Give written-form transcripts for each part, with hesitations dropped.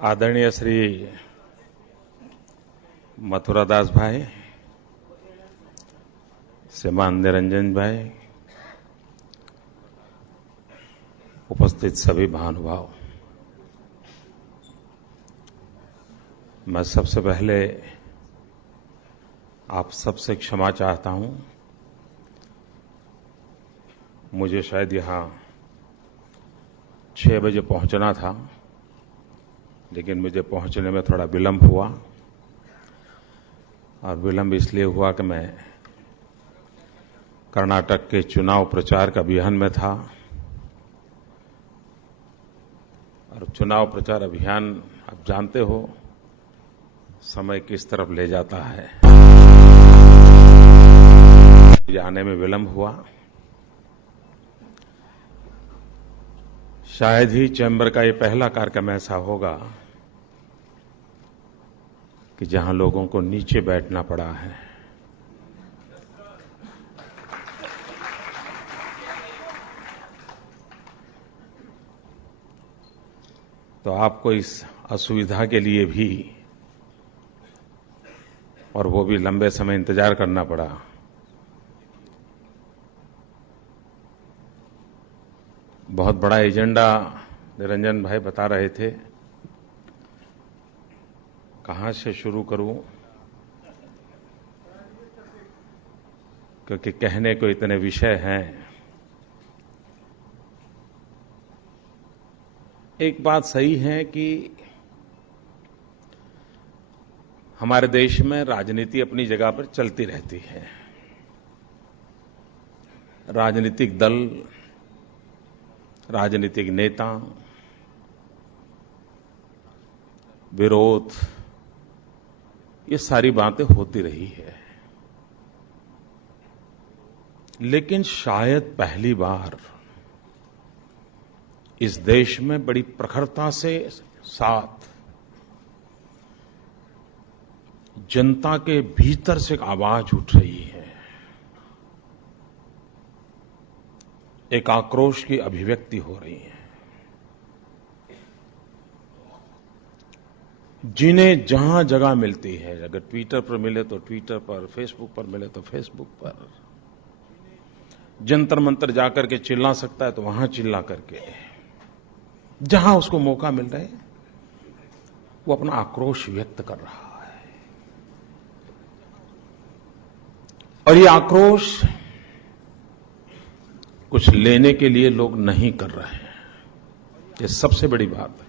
आदरणीय श्री मथुरादास भाई, श्रीमान निरंजन भाई, उपस्थित सभी महानुभाव, मैं सबसे पहले आप सबसे क्षमा चाहता हूं। मुझे शायद यहां 6 बजे पहुंचना था, लेकिन मुझे पहुंचने में थोड़ा विलंब हुआ, और विलंब इसलिए हुआ कि मैं कर्नाटक के चुनाव प्रचार का अभियान में था। और चुनाव प्रचार अभियान आप जानते हो समय किस तरफ ले जाता है। आने में विलंब हुआ। शायद ही चैम्बर का ये पहला कार्यक्रम ऐसा होगा कि जहां लोगों को नीचे बैठना पड़ा है। तो आपको इस असुविधा के लिए भी, और वो भी लंबे समय इंतजार करना पड़ा। बहुत बड़ा एजेंडा निरंजन भाई बता रहे थे, कहां से शुरू करूं, क्योंकि कहने को इतने विषय हैं। एक बात सही है कि हमारे देश में राजनीति अपनी जगह पर चलती रहती है। राजनीतिक दल, राजनीतिक नेता, विरोध, ये सारी बातें होती रही है। लेकिन शायद पहली बार इस देश में बड़ी प्रखरता से साथ जनता के भीतर से एक आवाज उठ रही है, एक आक्रोश की अभिव्यक्ति हो रही है। जिन्हें जहां जगह मिलती है, अगर ट्विटर पर मिले तो ट्विटर पर, फेसबुक पर मिले तो फेसबुक पर, जंतर मंतर जाकर के चिल्ला सकता है तो वहां चिल्ला करके, जहां उसको मौका मिल रहा है वो अपना आक्रोश व्यक्त कर रहा है। और ये आक्रोश कुछ लेने के लिए लोग नहीं कर रहे हैं, ये सबसे बड़ी बात है।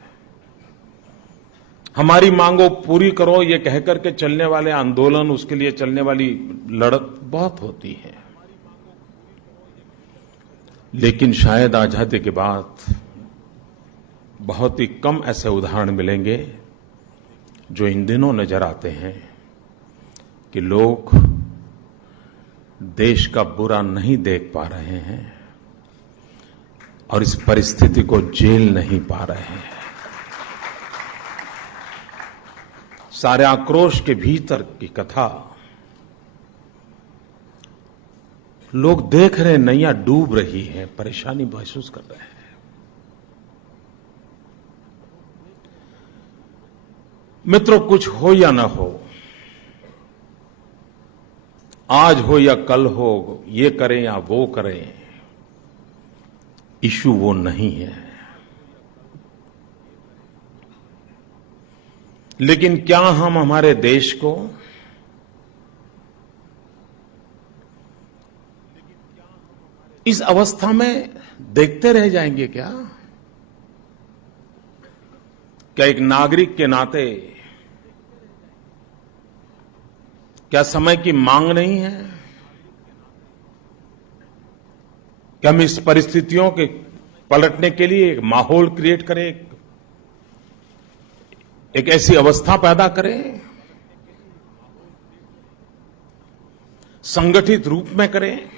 हमारी मांगों पूरी करो ये कहकर के चलने वाले आंदोलन, उसके लिए चलने वाली लड़त बहुत होती है। लेकिन शायद आजादी के बाद बहुत ही कम ऐसे उदाहरण मिलेंगे जो इन दिनों नजर आते हैं कि लोग देश का बुरा नहीं देख पा रहे हैं और इस परिस्थिति को झेल नहीं पा रहे हैं। सारे आक्रोश के भीतर की कथा लोग देख रहे हैं, नैया डूब रही है, परेशानी महसूस कर रहे हैं। मित्रों, कुछ हो या ना हो, आज हो या कल हो, ये करें या वो करें, इश्यू वो नहीं है। लेकिन क्या हम हमारे देश को इस अवस्था में देखते रह जाएंगे क्या? क्या एक नागरिक के नाते क्या समय की मांग नहीं है? क्या हम इस परिस्थितियों के पलटने के लिए एक माहौल क्रिएट करें, एक ऐसी अवस्था पैदा करें, संगठित रूप में करें?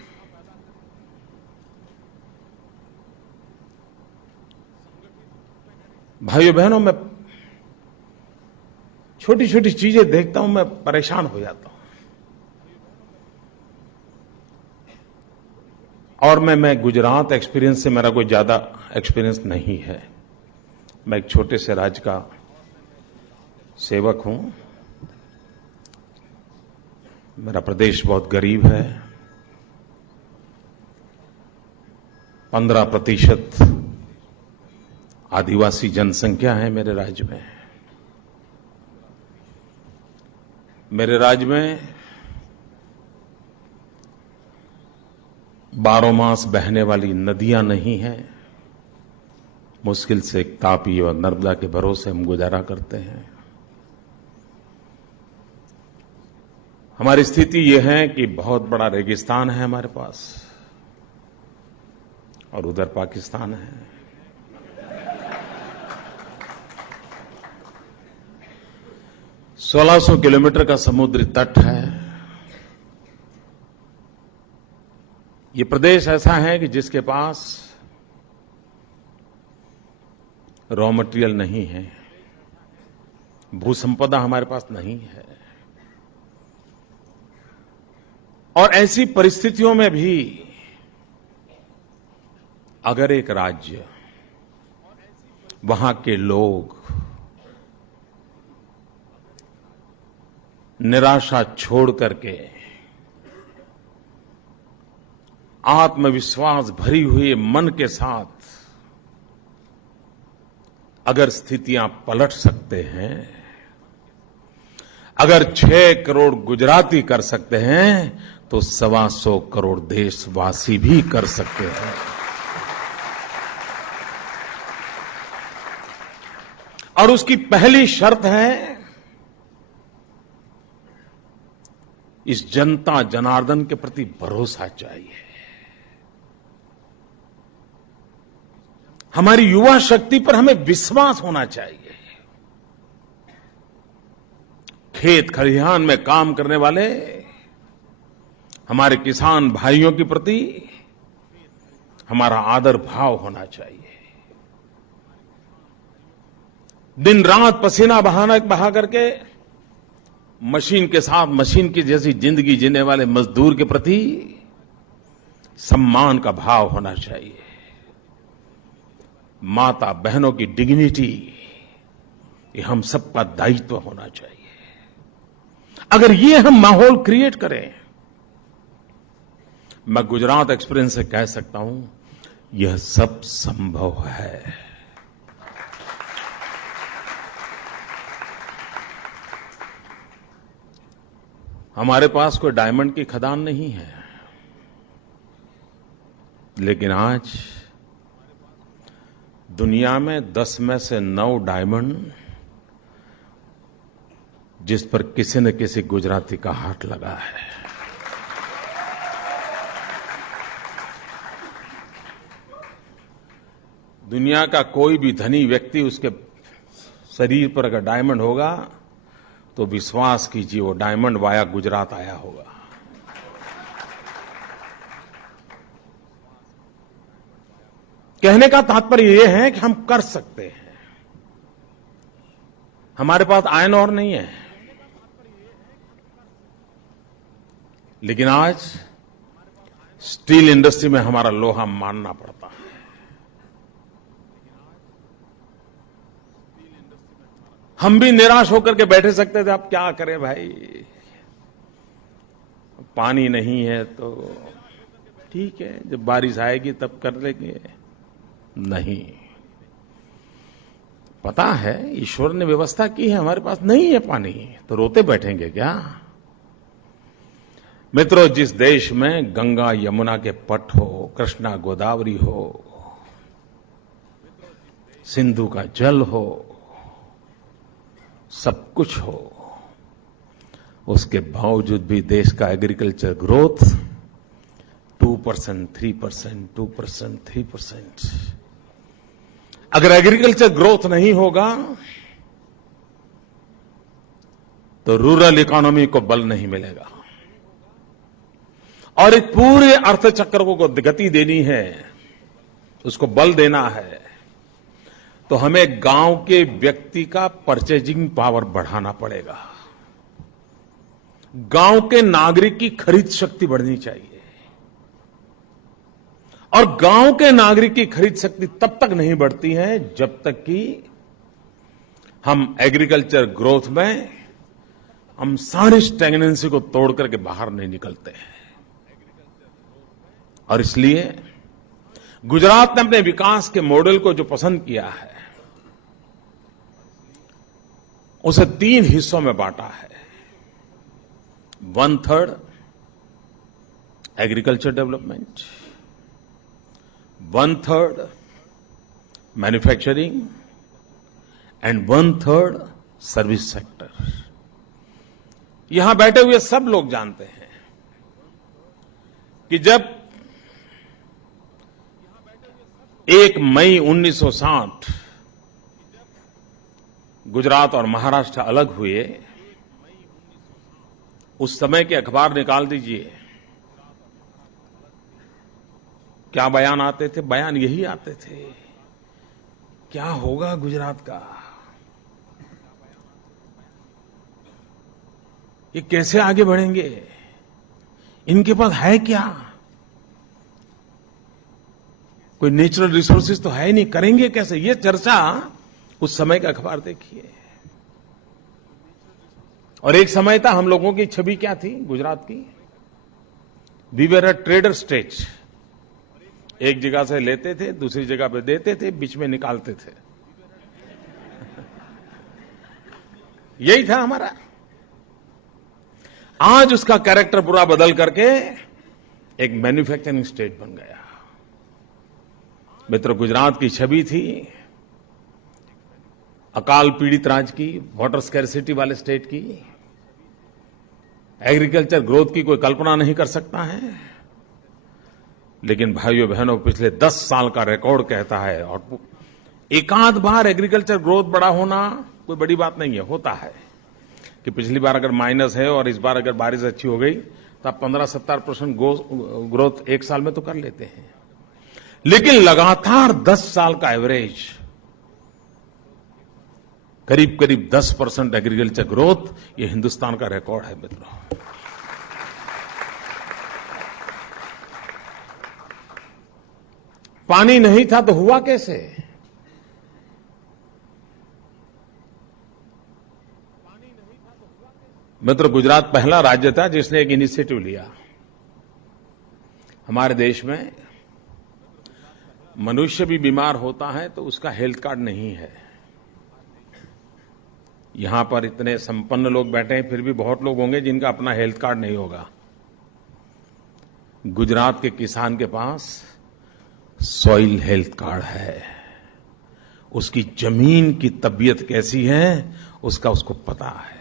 भाइयों बहनों, मैं छोटी छोटी चीजें देखता हूं, मैं परेशान हो जाता हूं। और मैं गुजरात एक्सपीरियंस से, मेरा कोई ज्यादा एक्सपीरियंस नहीं है। मैं एक छोटे से राज्य का सेवक हूं। मेरा प्रदेश बहुत गरीब है। 15% आदिवासी जनसंख्या है मेरे राज्य में। मेरे राज्य में 12 मास बहने वाली नदियां नहीं हैं। मुश्किल से तापी और नर्मदा के भरोसे हम गुजारा करते हैं। हमारी स्थिति यह है कि बहुत बड़ा रेगिस्तान है हमारे पास और उधर पाकिस्तान है। सोलह 1600 किलोमीटर का समुद्री तट है। ये प्रदेश ऐसा है कि जिसके पास रॉ मटेरियल नहीं है, भू संपदा हमारे पास नहीं है। और ऐसी परिस्थितियों में भी अगर एक राज्य, वहां के लोग निराशा छोड़ करके आत्मविश्वास भरी हुई मन के साथ अगर स्थितियां पलट सकते हैं, अगर 6 करोड़ गुजराती कर सकते हैं तो 125 करोड़ देशवासी भी कर सकते हैं। और उसकी पहली शर्त है इस जनता जनार्दन के प्रति भरोसा चाहिए। हमारी युवा शक्ति पर हमें विश्वास होना चाहिए। खेत खलिहान में काम करने वाले हमारे किसान भाइयों के प्रति हमारा आदर भाव होना चाहिए। दिन रात पसीना बहा करके मशीन के साथ मशीन की जैसी जिंदगी जीने वाले मजदूर के प्रति सम्मान का भाव होना चाहिए। माता बहनों की डिग्निटी, ये हम सबका दायित्व होना चाहिए। अगर ये हम माहौल क्रिएट करें, मैं गुजरात एक्सपीरियंस से कह सकता हूं यह सब संभव है। हमारे पास कोई डायमंड की खदान नहीं है, लेकिन आज दुनिया में 10 में से 9 डायमंड जिस पर किसी न किसी गुजराती का हाथ लगा है। दुनिया का कोई भी धनी व्यक्ति उसके शरीर पर अगर डायमंड होगा तो विश्वास कीजिए वो डायमंड वाया गुजरात आया होगा। कहने का तात्पर्य यह है कि हम कर सकते हैं। हमारे पास आयरन ओर नहीं है, लेकिन आज स्टील इंडस्ट्री में हमारा लोहा मानना पड़ता है। हम भी निराश होकर के बैठे सकते थे, अब क्या करें भाई, पानी नहीं है तो ठीक है, जब बारिश आएगी तब कर लेंगे। नहीं, पता है ईश्वर ने व्यवस्था की है, हमारे पास नहीं है पानी, तो रोते बैठेंगे क्या? मित्रों, जिस देश में गंगा यमुना के पट हो, कृष्णा गोदावरी हो, सिंधु का जल हो, सब कुछ हो, उसके बावजूद भी देश का एग्रीकल्चर ग्रोथ 2%, 3%, 2%, 3%। अगर एग्रीकल्चर ग्रोथ नहीं होगा तो रूरल इकोनॉमी को बल नहीं मिलेगा। और इस पूरे अर्थचक्र को गति देनी है, उसको बल देना है, तो हमें गांव के व्यक्ति का परचेजिंग पावर बढ़ाना पड़ेगा। गांव के नागरिक की खरीद शक्ति बढ़नी चाहिए। और गांव के नागरिक की खरीद शक्ति तब तक नहीं बढ़ती है जब तक कि हम एग्रीकल्चर ग्रोथ में हम सारी स्टैग्नेंसी को तोड़ करके बाहर नहीं निकलते हैं। और इसलिए गुजरात ने अपने विकास के मॉडल को जो पसंद किया है उसे 3 हिस्सों में बांटा है। 1/3 agriculture development, 1/3 manufacturing and 1/3 service sector. यहां बैठे हुए सब लोग जानते हैं कि जब 1 मई 1960 गुजरात और महाराष्ट्र अलग हुए, उस समय के अखबार निकाल दीजिए, क्या बयान आते थे? बयान यही आते थे, क्या होगा गुजरात का, ये कैसे आगे बढ़ेंगे, इनके पास है क्या, कोई नेचुरल रिसोर्सेज तो है नहीं, करेंगे कैसे, ये चर्चा उस समय का अखबार देखिए। और एक समय था हम लोगों की छवि क्या थी गुजरात की? We were a trader state. एक जगह से लेते थे, दूसरी जगह पे देते थे, बीच में निकालते थे, यही था हमारा। आज उसका कैरेक्टर पूरा बदल करके एक मैन्युफैक्चरिंग स्टेट बन गया। मित्र, गुजरात की छवि थी अकाल पीड़ित राज्य की, वाटर स्कैरसिटी वाले स्टेट की, एग्रीकल्चर ग्रोथ की कोई कल्पना नहीं कर सकता है। लेकिन भाइयों बहनों, पिछले 10 साल का रिकॉर्ड कहता है, और एकाध बार एग्रीकल्चर ग्रोथ बड़ा होना कोई बड़ी बात नहीं है, होता है कि पिछली बार अगर माइनस है और इस बार अगर बारिश अच्छी हो गई तो आप 15-17% ग्रोथ एक साल में तो कर लेते हैं। लेकिन लगातार 10 साल का एवरेज करीब करीब 10% एग्रीकल्चर ग्रोथ, ये हिंदुस्तान का रिकॉर्ड है मित्रों। पानी नहीं था तो हुआ कैसे? मित्र, गुजरात पहला राज्य था जिसने एक इनिशिएटिव लिया। हमारे देश में मनुष्य भी बीमार होता है तो उसका हेल्थ कार्ड नहीं है। यहां पर इतने संपन्न लोग बैठे हैं, फिर भी बहुत लोग होंगे जिनका अपना हेल्थ कार्ड नहीं होगा। गुजरात के किसान के पास सॉइल हेल्थ कार्ड है। उसकी जमीन की तबीयत कैसी है उसको पता है।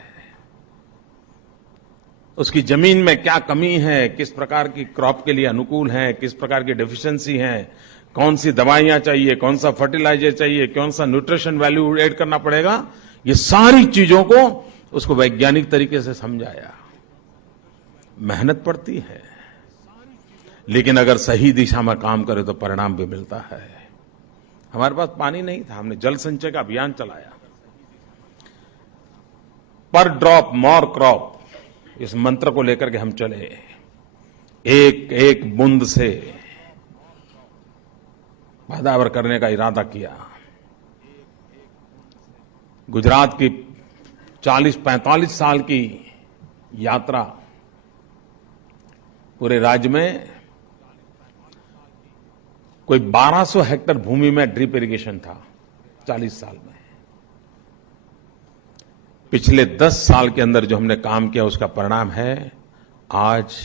उसकी जमीन में क्या कमी है, किस प्रकार की क्रॉप के लिए अनुकूल है, किस प्रकार की डेफिशिएंसी है, कौन सी दवाइयां चाहिए, कौन सा फर्टिलाइजर चाहिए, कौन सा न्यूट्रिशन वैल्यू ऐड करना पड़ेगा, ये सारी चीजों को उसको वैज्ञानिक तरीके से समझाया। मेहनत पड़ती है, लेकिन अगर सही दिशा में काम करे तो परिणाम भी मिलता है। हमारे पास पानी नहीं था, हमने जल संचय का अभियान चलाया। पर ड्रॉप मोर क्रॉप, इस मंत्र को लेकर के हम चले। एक एक बूंद से पैदावार करने का इरादा किया। गुजरात की 40-45 साल की यात्रा, पूरे राज्य में कोई 1200 हेक्टेयर भूमि में ड्रिप इरिगेशन था 40 साल में। पिछले 10 साल के अंदर जो हमने काम किया उसका परिणाम है आज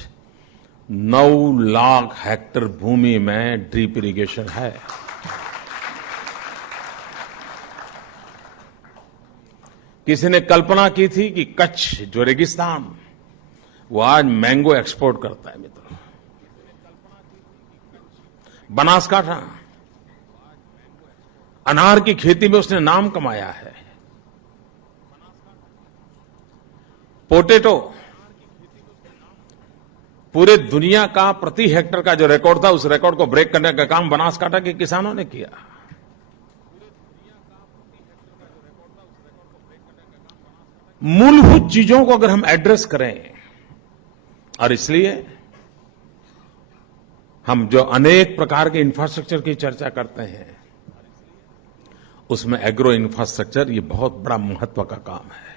9 लाख हेक्टेयर भूमि में ड्रिप इरिगेशन है। किसी ने कल्पना की थी कि कच्छ जो रेगिस्तान, वो आज मैंगो एक्सपोर्ट करता है मित्रों। बनासकांठा अनार की खेती में उसने नाम कमाया है। पोटैटो, पूरे दुनिया का प्रति हेक्टेयर का जो रिकॉर्ड था उस रिकॉर्ड को ब्रेक करने का काम बनासकांठा के किसानों ने किया। मूलभूत चीजों को अगर हम एड्रेस करें, और इसलिए हम जो अनेक प्रकार के इंफ्रास्ट्रक्चर की चर्चा करते हैं उसमें एग्रो इंफ्रास्ट्रक्चर ये बहुत बड़ा महत्व का काम है।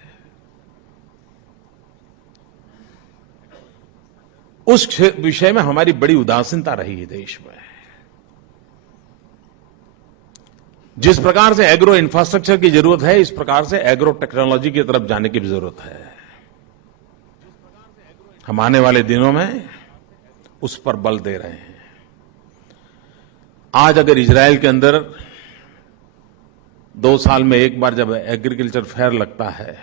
उस विषय में हमारी बड़ी उदासीनता रही है देश में। जिस प्रकार से एग्रो इंफ्रास्ट्रक्चर की जरूरत है, इस प्रकार से एग्रो टेक्नोलॉजी की तरफ जाने की भी जरूरत है। हम आने वाले दिनों में उस पर बल दे रहे हैं। आज अगर इजरायल के अंदर 2 साल में एक बार जब एग्रीकल्चर फेयर लगता है,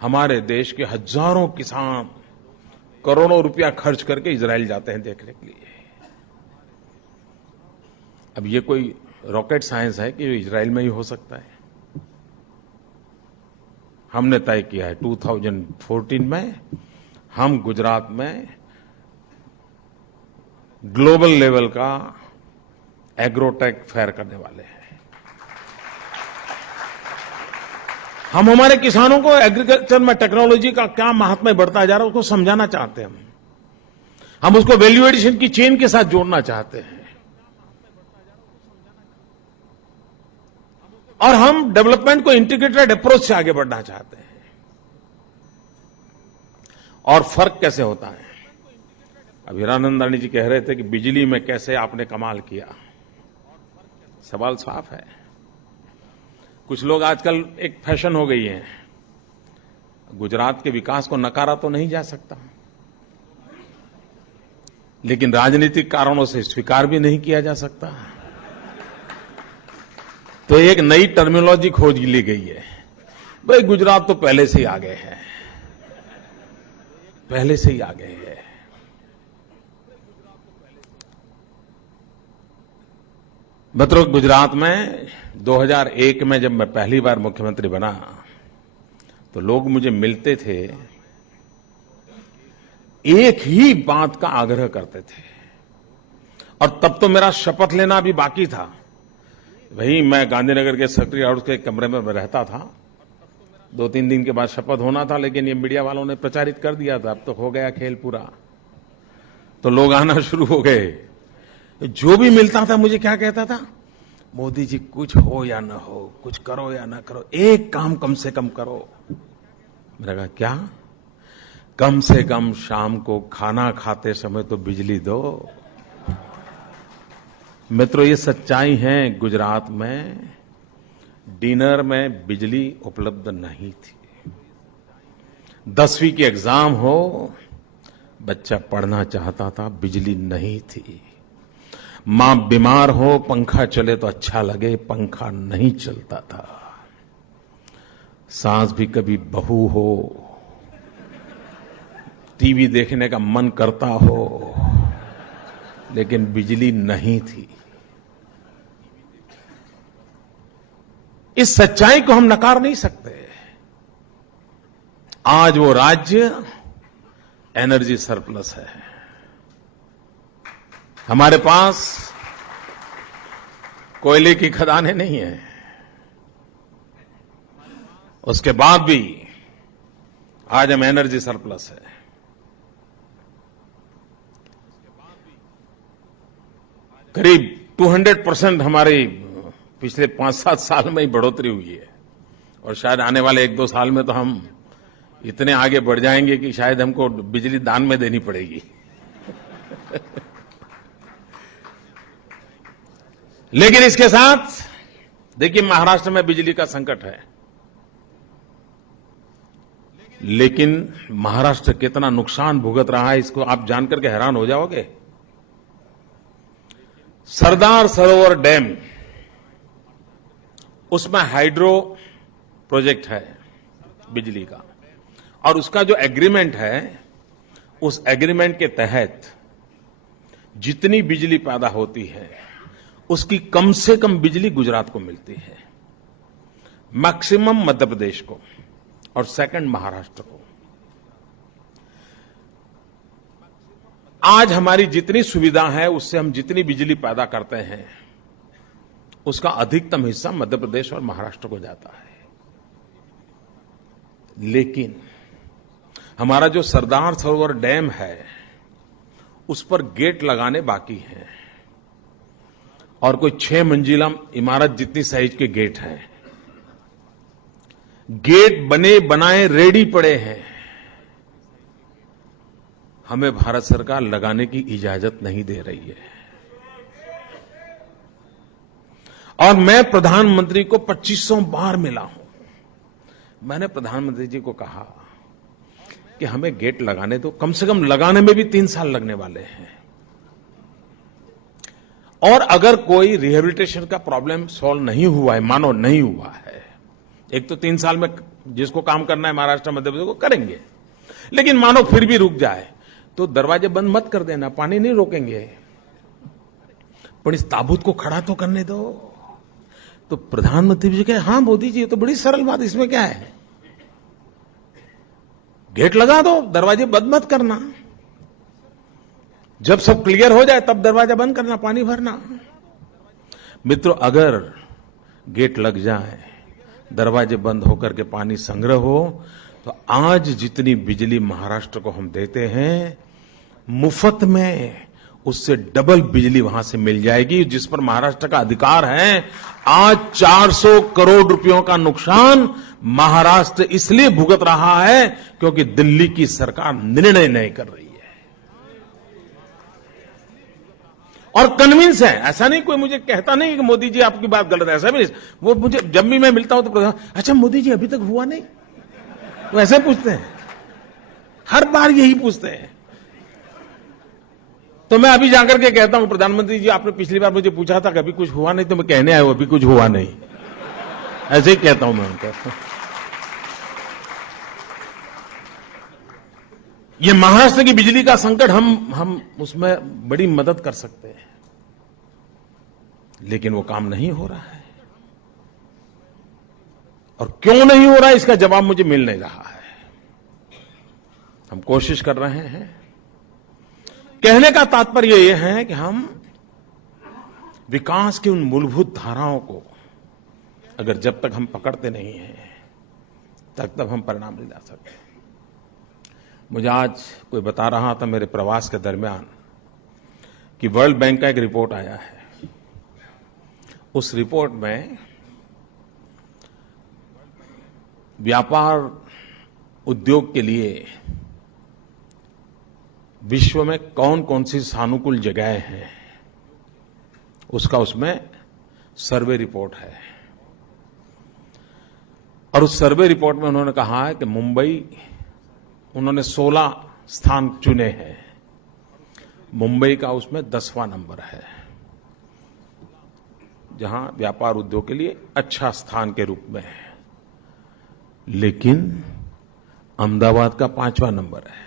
हमारे देश के हजारों किसान करोड़ों रुपया खर्च करके इजरायल जाते हैं देखने के लिए। अब ये कोई रॉकेट साइंस है कि इजरायल में ही हो सकता है? हमने तय किया है 2014 में हम गुजरात में ग्लोबल लेवल का एग्रोटेक फेयर करने वाले हैं। हम हमारे किसानों को एग्रीकल्चर में टेक्नोलॉजी का क्या महात्म्य बढ़ता जा रहा है उसको समझाना चाहते हैं। हम उसको वैल्यू एडिशन की चेन के साथ जोड़ना चाहते हैं और हम डेवलपमेंट को इंटीग्रेटेड अप्रोच से आगे बढ़ना चाहते हैं। और फर्क कैसे होता है? अब हीरानंदानी जी कह रहे थे कि बिजली में कैसे आपने कमाल किया। सवाल साफ है। कुछ लोग आजकल एक फैशन हो गई है, गुजरात के विकास को नकारा तो नहीं जा सकता, लेकिन राजनीतिक कारणों से स्वीकार भी नहीं किया जा सकता। तो एक नई टर्मिनोलॉजी खोज ली गई है। भाई गुजरात तो पहले से ही आगे है, पहले से ही आगे है। मतलब गुजरात में 2001 में जब मैं पहली बार मुख्यमंत्री बना तो लोग मुझे मिलते थे, एक ही बात का आग्रह करते थे। और तब तो मेरा शपथ लेना भी बाकी था। वही मैं गांधीनगर के सेक्रेटरी हाउस के कमरे में रहता था। 2-3 दिन के बाद शपथ होना था, लेकिन ये मीडिया वालों ने प्रचारित कर दिया था, अब तो हो गया खेल पूरा। तो लोग आना शुरू हो गए। जो भी मिलता था मुझे क्या कहता था, मोदी जी कुछ हो या न हो, कुछ करो या न करो, एक काम कम से कम करो। मैंने कहा क्या? कम से कम शाम को खाना खाते समय तो बिजली दो। मित्रों, ये सच्चाई है। गुजरात में डिनर में बिजली उपलब्ध नहीं थी। 10वीं की एग्जाम हो, बच्चा पढ़ना चाहता था, बिजली नहीं थी। मां बीमार हो, पंखा चले तो अच्छा लगे, पंखा नहीं चलता था। सास भी कभी बहू हो, टीवी देखने का मन करता हो, लेकिन बिजली नहीं थी। इस सच्चाई को हम नकार नहीं सकते। आज वो राज्य एनर्जी सरप्लस है। हमारे पास कोयले की खदानें नहीं है, उसके बाद भी आज हम एनर्जी सरप्लस है। करीब 200% हमारी पिछले 5-7 साल में ही बढ़ोतरी हुई है। और शायद आने वाले 1-2 साल में तो हम इतने आगे बढ़ जाएंगे कि शायद हमको बिजली दान में देनी पड़ेगी। लेकिन इसके साथ देखिए, महाराष्ट्र में बिजली का संकट है, लेकिन महाराष्ट्र कितना नुकसान भुगत रहा है इसको आप जानकर के हैरान हो जाओगे। सरदार सरोवर डैम, उसमें हाइड्रो प्रोजेक्ट है बिजली का, और उसका जो एग्रीमेंट है, उस एग्रीमेंट के तहत जितनी बिजली पैदा होती है उसकी कम से कम बिजली गुजरात को मिलती है, मैक्सिमम मध्य प्रदेश को, और सेकंड महाराष्ट्र को। आज हमारी जितनी सुविधा है उससे हम जितनी बिजली पैदा करते हैं उसका अधिकतम हिस्सा मध्य प्रदेश और महाराष्ट्र को जाता है। लेकिन हमारा जो सरदार सरोवर डैम है उस पर गेट लगाने बाकी हैं, और कोई 6 मंजिला इमारत जितनी साइज के गेट हैं। गेट बने बनाए रेडी पड़े हैं, हमें भारत सरकार लगाने की इजाजत नहीं दे रही है। और मैं प्रधानमंत्री को 2500 बार मिला हूं। मैंने प्रधानमंत्री जी को कहा कि हमें गेट लगाने दो, कम से कम लगाने में भी 3 साल लगने वाले हैं। और अगर कोई रिहेबिलिटेशन का प्रॉब्लम सॉल्व नहीं हुआ है, मानो नहीं हुआ है, एक तो 3 साल में जिसको काम करना है महाराष्ट्र मध्य प्रदेश को करेंगे, लेकिन मानो फिर भी रुक जाए तो दरवाजे बंद मत कर देना, पानी नहीं रोकेंगे, पर इस ताबूत को खड़ा तो करने दो। तो प्रधानमंत्री जी कहे, हां मोदी जी, ये तो बड़ी सरल बात, इसमें क्या है, गेट लगा दो, दरवाजे बंद मत करना, जब सब क्लियर हो जाए तब दरवाजा बंद करना, पानी भरना। मित्रों, अगर गेट लग जाए, दरवाजे बंद होकर के पानी संग्रह हो, तो आज जितनी बिजली महाराष्ट्र को हम देते हैं, मुफ्त में उससे डबल बिजली वहां से मिल जाएगी, जिस पर महाराष्ट्र का अधिकार है। आज 400 करोड़ रुपयों का नुकसान महाराष्ट्र इसलिए भुगत रहा है क्योंकि दिल्ली की सरकार निर्णय नहीं कर रही है और कन्विंस है। ऐसा नहीं, कोई मुझे कहता नहीं कि मोदी जी आपकी बात गलत है, ऐसा भी नहीं। वो मुझे जब भी मैं मिलता हूं तो अच्छा मोदी जी अभी तक हुआ नहीं, वो ऐसे पूछते हैं, हर बार यही पूछते हैं। तो मैं अभी जाकर के कहता हूं, प्रधानमंत्री जी आपने पिछली बार मुझे पूछा था कभी कुछ हुआ नहीं, तो मैं कहने आया हूं अभी कुछ हुआ नहीं, ऐसे ही कहता हूं मैं उनको। ये महाराष्ट्र की बिजली का संकट हम उसमें बड़ी मदद कर सकते हैं, लेकिन वो काम नहीं हो रहा है। और क्यों नहीं हो रहा है, इसका जवाब मुझे मिल नहीं रहा है। हम कोशिश कर रहे हैं। कहने का तात्पर्य यह है कि हम विकास की उन मूलभूत धाराओं को अगर जब तक हम पकड़ते नहीं हैं, तब हम परिणाम नहीं ला सकते। मुझे आज कोई बता रहा था मेरे प्रवास के दरमियान कि वर्ल्ड बैंक का एक रिपोर्ट आया है। उस रिपोर्ट में व्यापार उद्योग के लिए विश्व में कौन कौन सी सानुकूल जगहें हैं, उसका उसमें सर्वे रिपोर्ट है। और उस सर्वे रिपोर्ट में उन्होंने कहा है कि मुंबई, उन्होंने 16 स्थान चुने हैं, मुंबई का उसमें 10वां नंबर है, जहां व्यापार उद्योग के लिए अच्छा स्थान के रूप में है। लेकिन अहमदाबाद का 5वां नंबर है।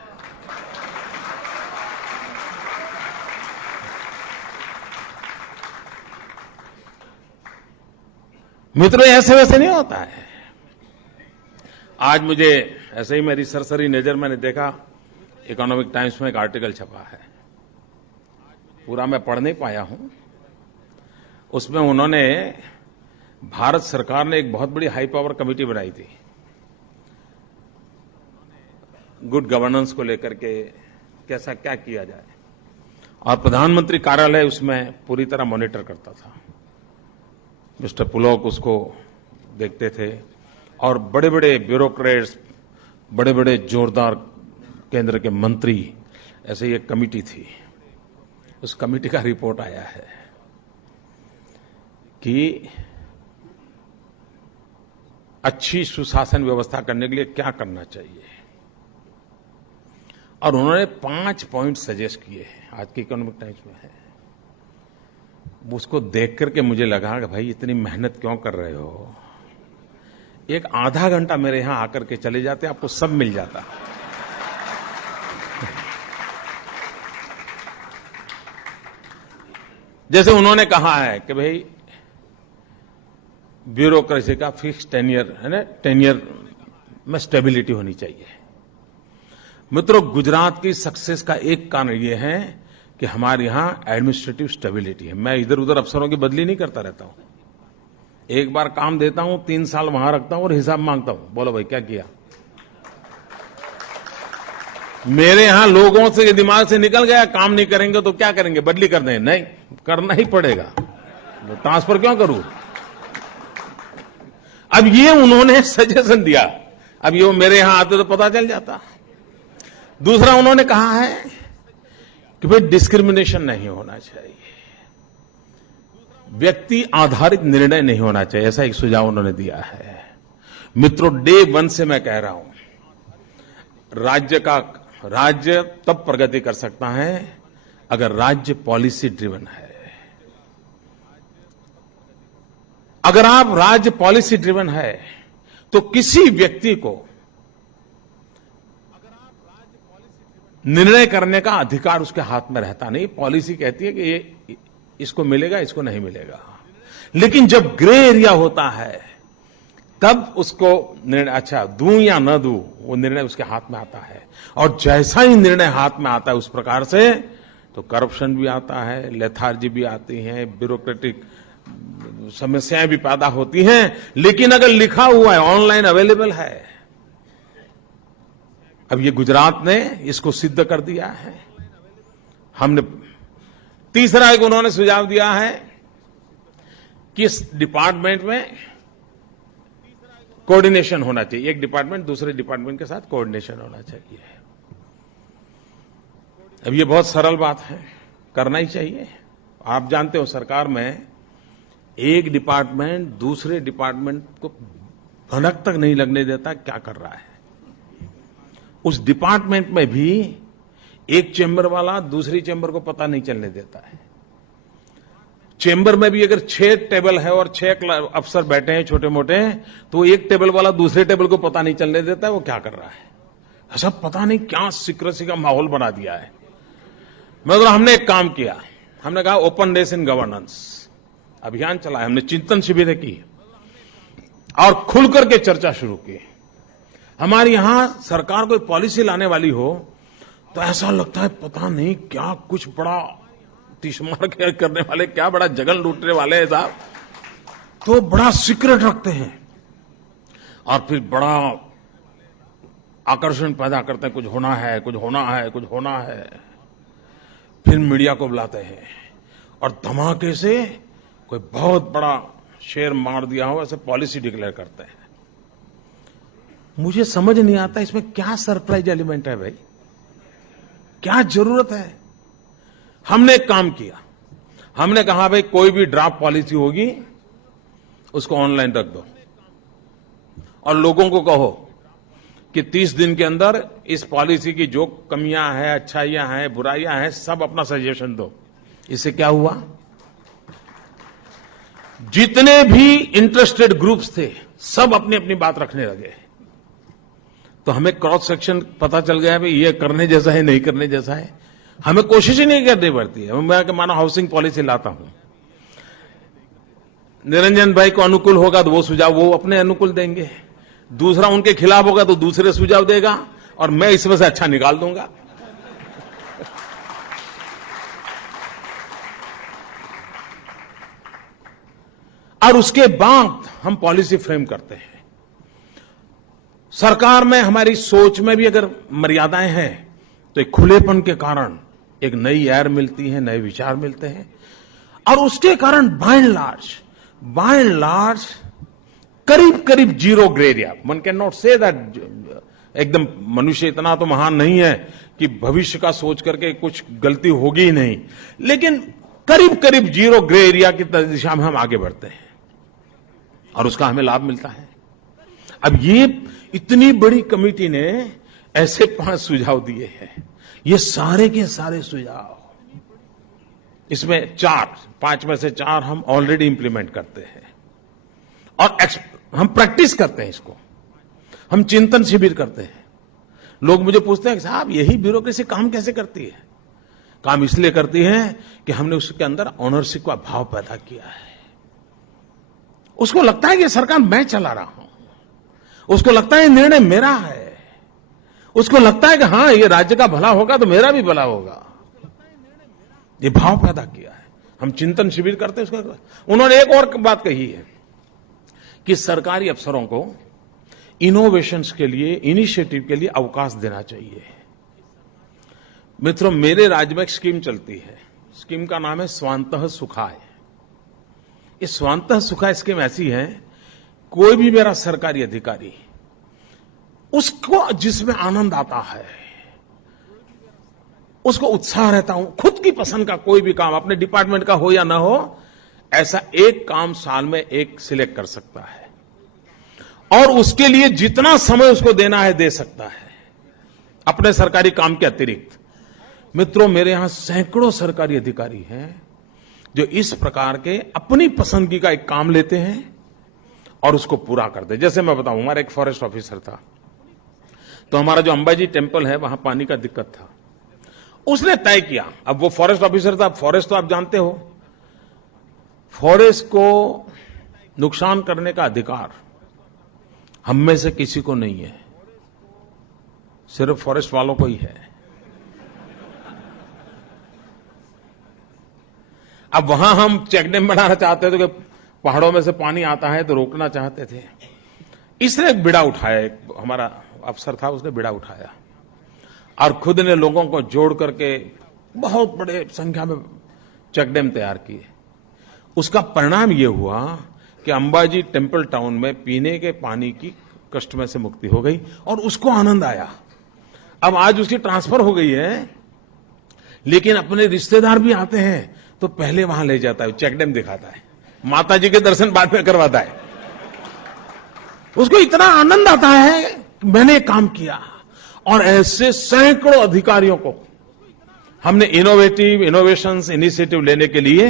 मित्रों, ऐसे वैसे नहीं होता है। आज मुझे ऐसे ही मेरी सरसरी नजर मैंने देखा, इकोनॉमिक टाइम्स में एक आर्टिकल छपा है, पूरा मैं पढ़ नहीं पाया हूं। उसमें उन्होंने, भारत सरकार ने एक बहुत बड़ी हाई पावर कमेटी बनाई थी गुड गवर्नेंस को लेकर के, कैसा क्या किया जाए, और प्रधानमंत्री कार्यालय उसमें पूरी तरह मॉनिटर करता था। मिस्टर पुलोक उसको देखते थे और बड़े बड़े ब्यूरोक्रेट्स, बड़े बड़े जोरदार केंद्र के मंत्री, ऐसे ही एक कमेटी थी। उस कमेटी का रिपोर्ट आया है कि अच्छी सुशासन व्यवस्था करने के लिए क्या करना चाहिए, और उन्होंने 5 पॉइंट सजेस्ट किए हैं, आज की इकोनॉमिक टाइम्स में है। उसको देख करके मुझे लगा कि भाई इतनी मेहनत क्यों कर रहे हो, एक आधा घंटा मेरे यहां आकर के चले जाते, आपको सब मिल जाता। जैसे उन्होंने कहा है कि भाई ब्यूरोक्रेसी का फिक्स टेन्यर है ना, टेन्यर में स्टेबिलिटी होनी चाहिए। मित्रों, गुजरात की सक्सेस का एक कारण यह है कि हमारे यहां एडमिनिस्ट्रेटिव स्टेबिलिटी है। मैं इधर उधर अफसरों की बदली नहीं करता रहता हूं, एक बार काम देता हूं, 3 साल वहां रखता हूं और हिसाब मांगता हूं, बोलो भाई क्या किया। मेरे यहां लोगों से दिमाग से निकल गया, काम नहीं करेंगे तो क्या करेंगे, बदली कर देंगे, नहीं, करना ही पड़ेगा। ट्रांसफर क्यों करूं? अब ये उन्होंने सजेशन दिया, अब ये मेरे यहां आते तो पता चल जाता। दूसरा उन्होंने कहा है कि भाई डिस्क्रिमिनेशन नहीं होना चाहिए, व्यक्ति आधारित निर्णय नहीं होना चाहिए, ऐसा एक सुझाव उन्होंने दिया है। मित्रों, डे वन से मैं कह रहा हूं, राज्य तब प्रगति कर सकता है अगर राज्य पॉलिसी ड्रिवन है। अगर आप राज्य पॉलिसी ड्रिवन है तो किसी व्यक्ति को निर्णय करने का अधिकार उसके हाथ में रहता नहीं। पॉलिसी कहती है कि ये इसको मिलेगा, इसको नहीं मिलेगा, लेकिन जब ग्रे एरिया होता है तब उसको निर्णय, अच्छा दूं या न दूं, वो निर्णय उसके हाथ में आता है। और जैसा ही निर्णय हाथ में आता है उस प्रकार से तो करप्शन भी आता है, लेथार्जी भी आती है, ब्यूरोक्रेटिक समस्याएं भी पैदा होती हैं। लेकिन अगर लिखा हुआ है, ऑनलाइन अवेलेबल है, अब ये गुजरात ने इसको सिद्ध कर दिया है। हमने तीसरा एक उन्होंने सुझाव दिया है कि इस डिपार्टमेंट में कोऑर्डिनेशन होना चाहिए, एक डिपार्टमेंट दूसरे डिपार्टमेंट के साथ कोऑर्डिनेशन होना चाहिए। अब ये बहुत सरल बात है, करना ही चाहिए। आप जानते हो सरकार में एक डिपार्टमेंट दूसरे डिपार्टमेंट को भनक तक नहीं लगने देता क्या कर रहा है। उस डिपार्टमेंट में भी एक चेंबर वाला दूसरी चेंबर को पता नहीं चलने देता है। चेंबर में भी अगर 6 टेबल है और 6 अफसर बैठे हैं छोटे मोटे, तो एक टेबल वाला दूसरे टेबल को पता नहीं चलने देता है वो क्या कर रहा है। ऐसा पता नहीं क्या सीक्रेसी का माहौल बना दिया है। मतलब हमने एक काम किया, हमने कहा ओपन डेस इन गवर्नेंस अभियान चलाया, हमने चिंतन शिविरें की और खुल करके चर्चा शुरू की। हमारे यहां सरकार कोई पॉलिसी लाने वाली हो तो ऐसा लगता है पता नहीं क्या कुछ बड़ा तीसमार करने वाले, क्या बड़ा जगन लूटने वाले हैं साहब, तो बड़ा सीक्रेट रखते हैं और फिर बड़ा आकर्षण पैदा करते हैं, कुछ होना है, कुछ होना है, कुछ होना है। फिर मीडिया को बुलाते हैं और धमाके से कोई बहुत बड़ा शेर मार दिया हो ऐसे पॉलिसी डिक्लेयर करते हैं। मुझे समझ नहीं आता इसमें क्या सरप्राइज एलिमेंट है भाई, क्या जरूरत है। हमने एक काम किया, हमने कहा भाई कोई भी ड्राफ्ट पॉलिसी होगी उसको ऑनलाइन रख दो और लोगों को कहो कि 30 दिन के अंदर इस पॉलिसी की जो कमियां हैं, अच्छाइयां हैं, बुराइयां हैं, सब अपना सजेशन दो। इससे क्या हुआ, जितने भी इंटरेस्टेड ग्रुप्स थे सब अपनी अपनी बात रखने लगे। तो हमें क्रॉस सेक्शन पता चल गया भाई ये करने जैसा है, नहीं करने जैसा है। हमें कोशिश ही नहीं करनी पड़ती है। मैं मानो हाउसिंग पॉलिसी लाता हूं, निरंजन भाई को अनुकूल होगा तो वो सुझाव वो अपने अनुकूल देंगे, दूसरा उनके खिलाफ होगा तो दूसरे सुझाव देगा और मैं इसमें से अच्छा निकाल दूंगा। और उसके बाद हम पॉलिसी फ्रेम करते हैं। सरकार में हमारी सोच में भी अगर मर्यादाएं हैं तो एक खुलेपन के कारण एक नई एयर मिलती है, नए विचार मिलते हैं और उसके कारण बाय एंड लार्ज करीब करीब zero grey area. One can not say that एकदम मनुष्य इतना तो महान नहीं है कि भविष्य का सोच करके कुछ गलती होगी ही नहीं, लेकिन करीब करीब जीरो ग्रे एरिया की दिशा में हम आगे बढ़ते हैं और उसका हमें लाभ मिलता है। अब ये इतनी बड़ी कमेटी ने ऐसे 5 सुझाव दिए हैं, ये सारे के सारे सुझाव, इसमें 5 में से 4 हम ऑलरेडी इंप्लीमेंट करते हैं और हम प्रैक्टिस करते हैं इसको, हम चिंतन शिविर करते हैं। लोग मुझे पूछते हैं कि साहब यही ब्यूरोक्रेसी काम कैसे करती है? काम इसलिए करती है कि हमने उसके अंदर ऑनरशिप का भाव पैदा किया है। उसको लगता है कि सरकार मैं चला रहा हूं, उसको लगता है निर्णय मेरा है, उसको लगता है कि हां ये राज्य का भला होगा तो मेरा भी भला होगा। ये भाव पैदा किया है, हम चिंतन शिविर करते हैं उसका। उन्होंने एक और बात कही है कि सरकारी अफसरों को इनोवेशंस के लिए, इनिशिएटिव के लिए अवकाश देना चाहिए। मित्रों, मेरे राज्य में एक स्कीम चलती है, स्कीम का नाम है स्वांतः सुखाय। ये स्वांतः सुखा स्कीम ऐसी है, कोई भी मेरा सरकारी अधिकारी, उसको जिसमें आनंद आता है, उसको उत्साह रहता हूं, खुद की पसंद का कोई भी काम, अपने डिपार्टमेंट का हो या ना हो, ऐसा एक काम साल में एक सिलेक्ट कर सकता है और उसके लिए जितना समय उसको देना है दे सकता है, अपने सरकारी काम के अतिरिक्त। मित्रों, मेरे यहां सैकड़ों सरकारी अधिकारी हैं जो इस प्रकार के अपनी पसंदगी का एक काम लेते हैं और उसको पूरा करते हैं। जैसे मैं बताऊं, हमारा एक फॉरेस्ट ऑफिसर था, तो हमारा जो अंबाजी टेम्पल है वहां पानी का दिक्कत था। उसने तय किया, अब वो फॉरेस्ट ऑफिसर था, फॉरेस्ट तो आप जानते हो, फॉरेस्ट को नुकसान करने का अधिकार हम में से किसी को नहीं है, सिर्फ फॉरेस्ट वालों को ही है। अब वहां हम चेक डैम बनाना चाहते थे कि पहाड़ों में से पानी आता है तो रोकना चाहते थे। इसने एक बीड़ा उठाया, एक हमारा अफसर था, उसने बीड़ा उठाया और खुद ने लोगों को जोड़ करके बहुत बड़े संख्या में चेक डैम तैयार किए। उसका परिणाम यह हुआ कि अंबाजी टेम्पल टाउन में पीने के पानी की कष्ट में से मुक्ति हो गई और उसको आनंद आया। अब आज उसकी ट्रांसफर हो गई है, लेकिन अपने रिश्तेदार भी आते हैं तो पहले वहां ले जाता है, चेक डैम दिखाता है, माता जी के दर्शन बाद में करवाता है। उसको इतना आनंद आता है, मैंने काम किया। और ऐसे सैकड़ों अधिकारियों को हमने इनोवेशंस इनिशिएटिव लेने के लिए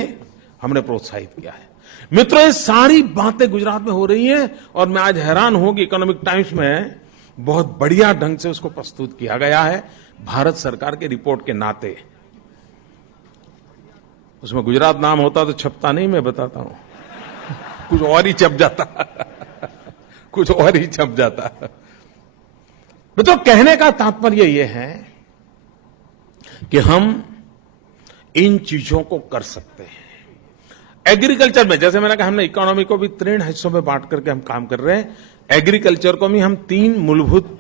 हमने प्रोत्साहित किया है। मित्रों, ये सारी बातें गुजरात में हो रही हैं और मैं आज हैरान हूं कि इकोनॉमिक टाइम्स में बहुत बढ़िया ढंग से उसको प्रस्तुत किया गया है, भारत सरकार के रिपोर्ट के नाते। उसमें गुजरात नाम होता तो छपता नहीं, मैं बताता हूं, कुछ और ही छप जाता कुछ और ही छप जाता। तो कहने का तात्पर्य यह है कि हम इन चीजों को कर सकते हैं। एग्रीकल्चर में, जैसे मैंने कहा, हमने इकोनॉमी को भी 3 हिस्सों में बांट करके हम काम कर रहे हैं। एग्रीकल्चर को भी हम 3 मूलभूत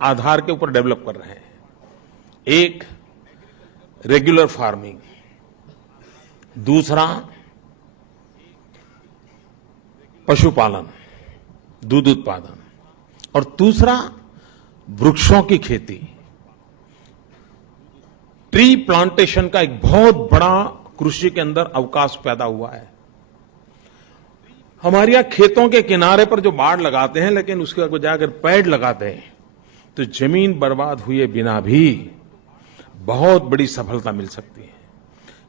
आधार के ऊपर डेवलप कर रहे हैं। एक, रेगुलर फार्मिंग, दूसरा पशुपालन, दूध उत्पादन, और तीसरा वृक्षों की खेती। ट्री प्लांटेशन का एक बहुत बड़ा कृषि के अंदर अवकाश पैदा हुआ है। हमारे यहां खेतों के किनारे पर जो बाड़ लगाते हैं, लेकिन उसके आगे जाकर पेड़ लगाते हैं तो जमीन बर्बाद हुए बिना भी बहुत बड़ी सफलता मिल सकती है।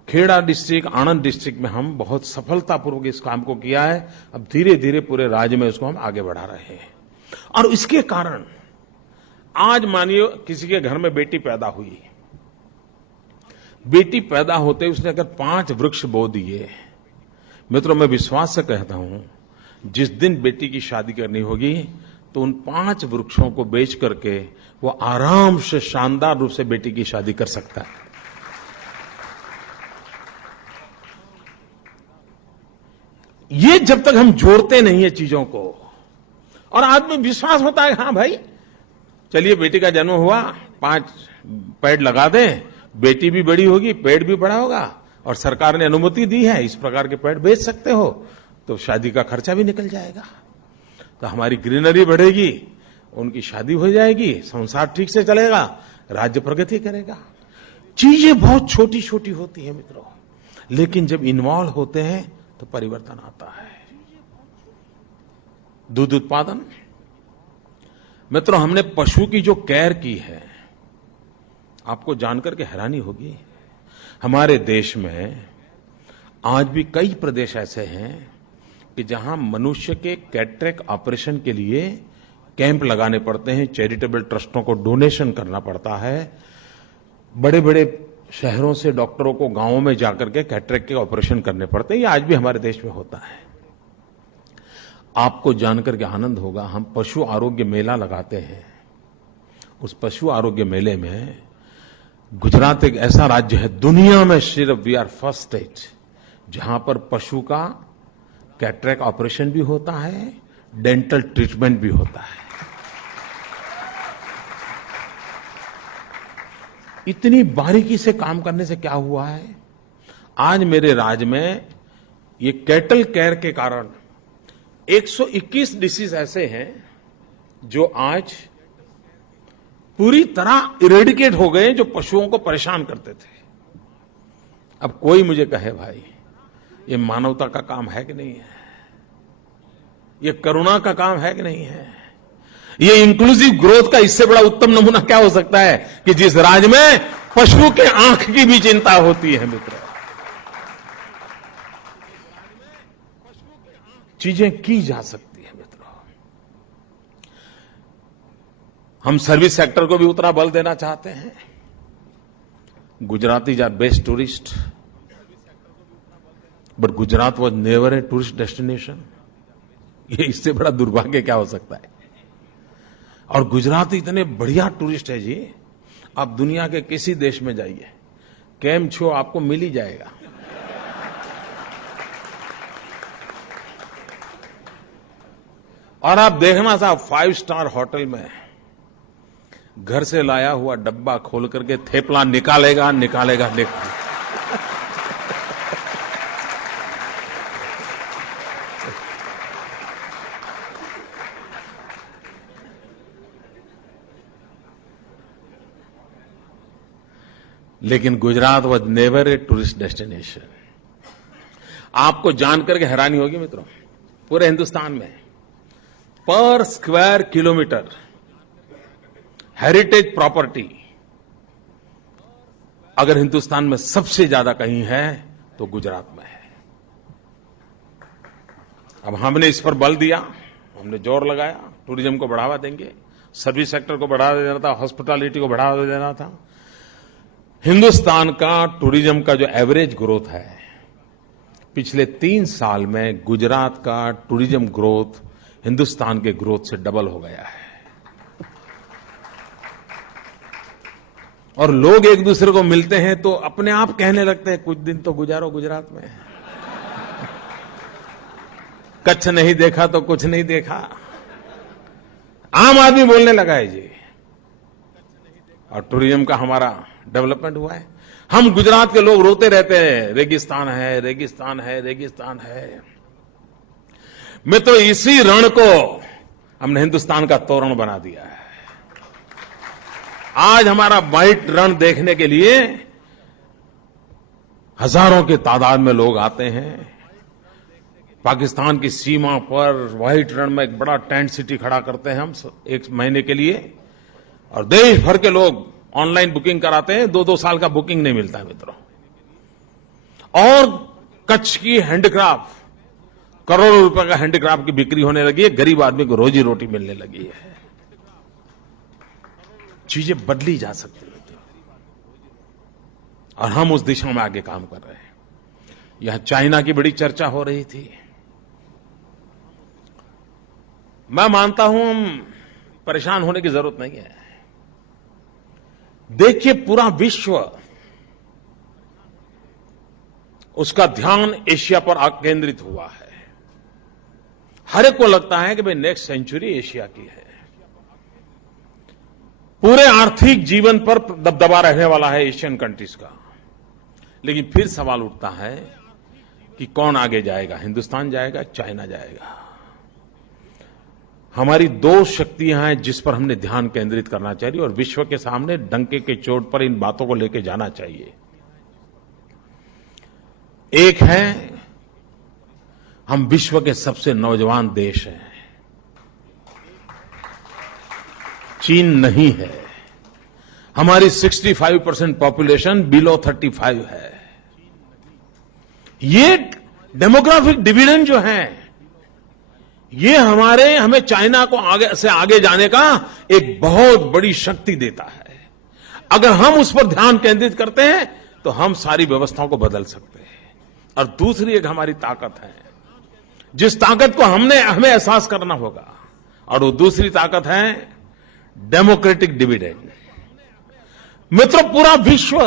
खेड़ा डिस्ट्रिक्ट, आणंद डिस्ट्रिक्ट में हम बहुत सफलतापूर्वक इस काम को किया है। अब धीरे धीरे पूरे राज्य में इसको हम आगे बढ़ा रहे हैं। और इसके कारण आज मानिए किसी के घर में बेटी पैदा हुई, बेटी पैदा होते ही उसने अगर 5 वृक्ष बो दिए, मित्रों, मैं विश्वास से कहता हूं, जिस दिन बेटी की शादी करनी होगी तो उन 5 वृक्षों को बेच करके वो आराम से शानदार रूप से बेटी की शादी कर सकता है। ये जब तक हम जोड़ते नहीं है चीजों को, और आदमी विश्वास होता है, हां भाई चलिए बेटी का जन्म हुआ, 5 पेड़ लगा दें, बेटी भी बड़ी होगी, पेड़ भी बड़ा होगा, और सरकार ने अनुमति दी है, इस प्रकार के पेड़ बेच सकते हो, तो शादी का खर्चा भी निकल जाएगा, तो हमारी ग्रीनरी बढ़ेगी, उनकी शादी हो जाएगी, संसार ठीक से चलेगा, राज्य प्रगति करेगा। चीजें बहुत छोटी छोटी होती हैं मित्रों, लेकिन जब इन्वॉल्व होते हैं तो परिवर्तन आता है। दूध उत्पादन, मित्रों, हमने पशु की जो केयर की है, आपको जानकर के हैरानी होगी। हमारे देश में आज भी कई प्रदेश ऐसे हैं कि जहां मनुष्य के कैटरेक्ट ऑपरेशन के लिए कैंप लगाने पड़ते हैं, चैरिटेबल ट्रस्टों को डोनेशन करना पड़ता है। बड़े बड़े शहरों से डॉक्टरों को गांवों में जाकर के कैटरेक्ट के ऑपरेशन करने पड़ते हैं। ये आज भी हमारे देश में होता है। आपको जानकर के आनंद होगा, हम पशु आरोग्य मेला लगाते हैं। उस पशु आरोग्य मेले में गुजरात एक ऐसा राज्य है दुनिया में, सिर्फ वी आर फर्स्ट स्टेट, जहां पर पशु का कैटरेक्ट ऑपरेशन भी होता है, डेंटल ट्रीटमेंट भी होता है। इतनी बारीकी से काम करने से क्या हुआ है, आज मेरे राज्य में ये कैटल केयर के कारण 121 डिसीज ऐसे हैं जो आज पूरी तरह इरेडिकेट हो गए, जो पशुओं को परेशान करते थे। अब कोई मुझे कहे भाई ये मानवता का काम है कि नहीं है, ये करुणा का काम है कि नहीं है, ये इंक्लूसिव ग्रोथ का इससे बड़ा उत्तम नमूना क्या हो सकता है कि जिस राज्य में पशु के आंख की भी चिंता होती है। मित्रों, चीजें की जा सकती है। मित्रों, हम सर्विस सेक्टर को भी उतना बल देना चाहते हैं। Gujaratis are best tourist, but Gujarat was never a tourist destination. ये इससे बड़ा दुर्भाग्य क्या हो सकता है। और गुजरात इतने बढ़िया टूरिस्ट है जी, आप दुनिया के किसी देश में जाइए, केम छो आपको मिल ही जाएगा। और आप देखना साहब, 5 स्टार होटल में घर से लाया हुआ डब्बा खोल करके थेपला निकालेगा। लेकिन Gujarat was never a tourist destination. आपको जानकर के हैरानी होगी मित्रों, पूरे हिंदुस्तान में पर स्क्वायर किलोमीटर हेरिटेज प्रॉपर्टी अगर हिंदुस्तान में सबसे ज्यादा कहीं है तो गुजरात में है। अब हमने इस पर बल दिया, हमने जोर लगाया, टूरिज्म को बढ़ावा देंगे, सर्विस सेक्टर को बढ़ावा देना था, हॉस्पिटैलिटी को बढ़ावा देना था। हिंदुस्तान का टूरिज्म का जो एवरेज ग्रोथ है, पिछले 3 साल में गुजरात का टूरिज्म ग्रोथ हिंदुस्तान के ग्रोथ से डबल हो गया है। और लोग एक दूसरे को मिलते हैं तो अपने आप कहने लगते हैं कुछ दिन तो गुजारो गुजरात में। कच्छ नहीं देखा तो कुछ नहीं देखा, आम आदमी बोलने लगा है जी। और टूरिज्म का हमारा डेवलपमेंट हुआ है। हम गुजरात के लोग रोते रहते हैं, रेगिस्तान है, रेगिस्तान है, रेगिस्तान है। मित्रों, इसी रण को हमने हिंदुस्तान का तोरण बना दिया है। आज हमारा व्हाइट रण देखने के लिए हजारों की तादाद में लोग आते हैं। पाकिस्तान की सीमा पर व्हाइट रण में एक बड़ा टेंट सिटी खड़ा करते हैं हम 1 महीने के लिए, और देश भर के लोग ऑनलाइन बुकिंग कराते हैं। 2-2 साल का बुकिंग नहीं मिलता है मित्रों। और कच्छ की हैंडीक्राफ्ट, करोड़ों रुपए का हैंडीक्राफ्ट की बिक्री होने लगी है, गरीब आदमी को रोजी रोटी मिलने लगी है। चीजें बदली जा सकती है और हम उस दिशा में आगे काम कर रहे हैं। यहां चाइना की बड़ी चर्चा हो रही थी। मैं मानता हूं हम परेशान होने की जरूरत नहीं है। देखिए, पूरा विश्व उसका ध्यान एशिया पर केंद्रित हुआ है। हर एक को लगता है कि भाई नेक्स्ट सेंचुरी एशिया की है। पूरे आर्थिक जीवन पर दबदबा रहने वाला है एशियन कंट्रीज का। लेकिन फिर सवाल उठता है कि कौन आगे जाएगा, हिंदुस्तान जाएगा, चाइना जाएगा। हमारी 2 शक्तियां हैं जिस पर हमने ध्यान केंद्रित करना चाहिए और विश्व के सामने डंके के चोट पर इन बातों को लेकर जाना चाहिए। एक है, हम विश्व के सबसे नौजवान देश हैं, चीन नहीं है। हमारी 65% पॉपुलेशन बिलो 35 है। ये डेमोग्राफिक डिविडेंड जो है, ये हमें चाइना को आगे से आगे जाने का एक बहुत बड़ी शक्ति देता है। अगर हम उस पर ध्यान केंद्रित करते हैं तो हम सारी व्यवस्थाओं को बदल सकते हैं। और दूसरी एक हमारी ताकत है, जिस ताकत को हमें एहसास करना होगा, और वो दूसरी ताकत है डेमोक्रेटिक डिविडेंड। मित्रों, पूरा विश्व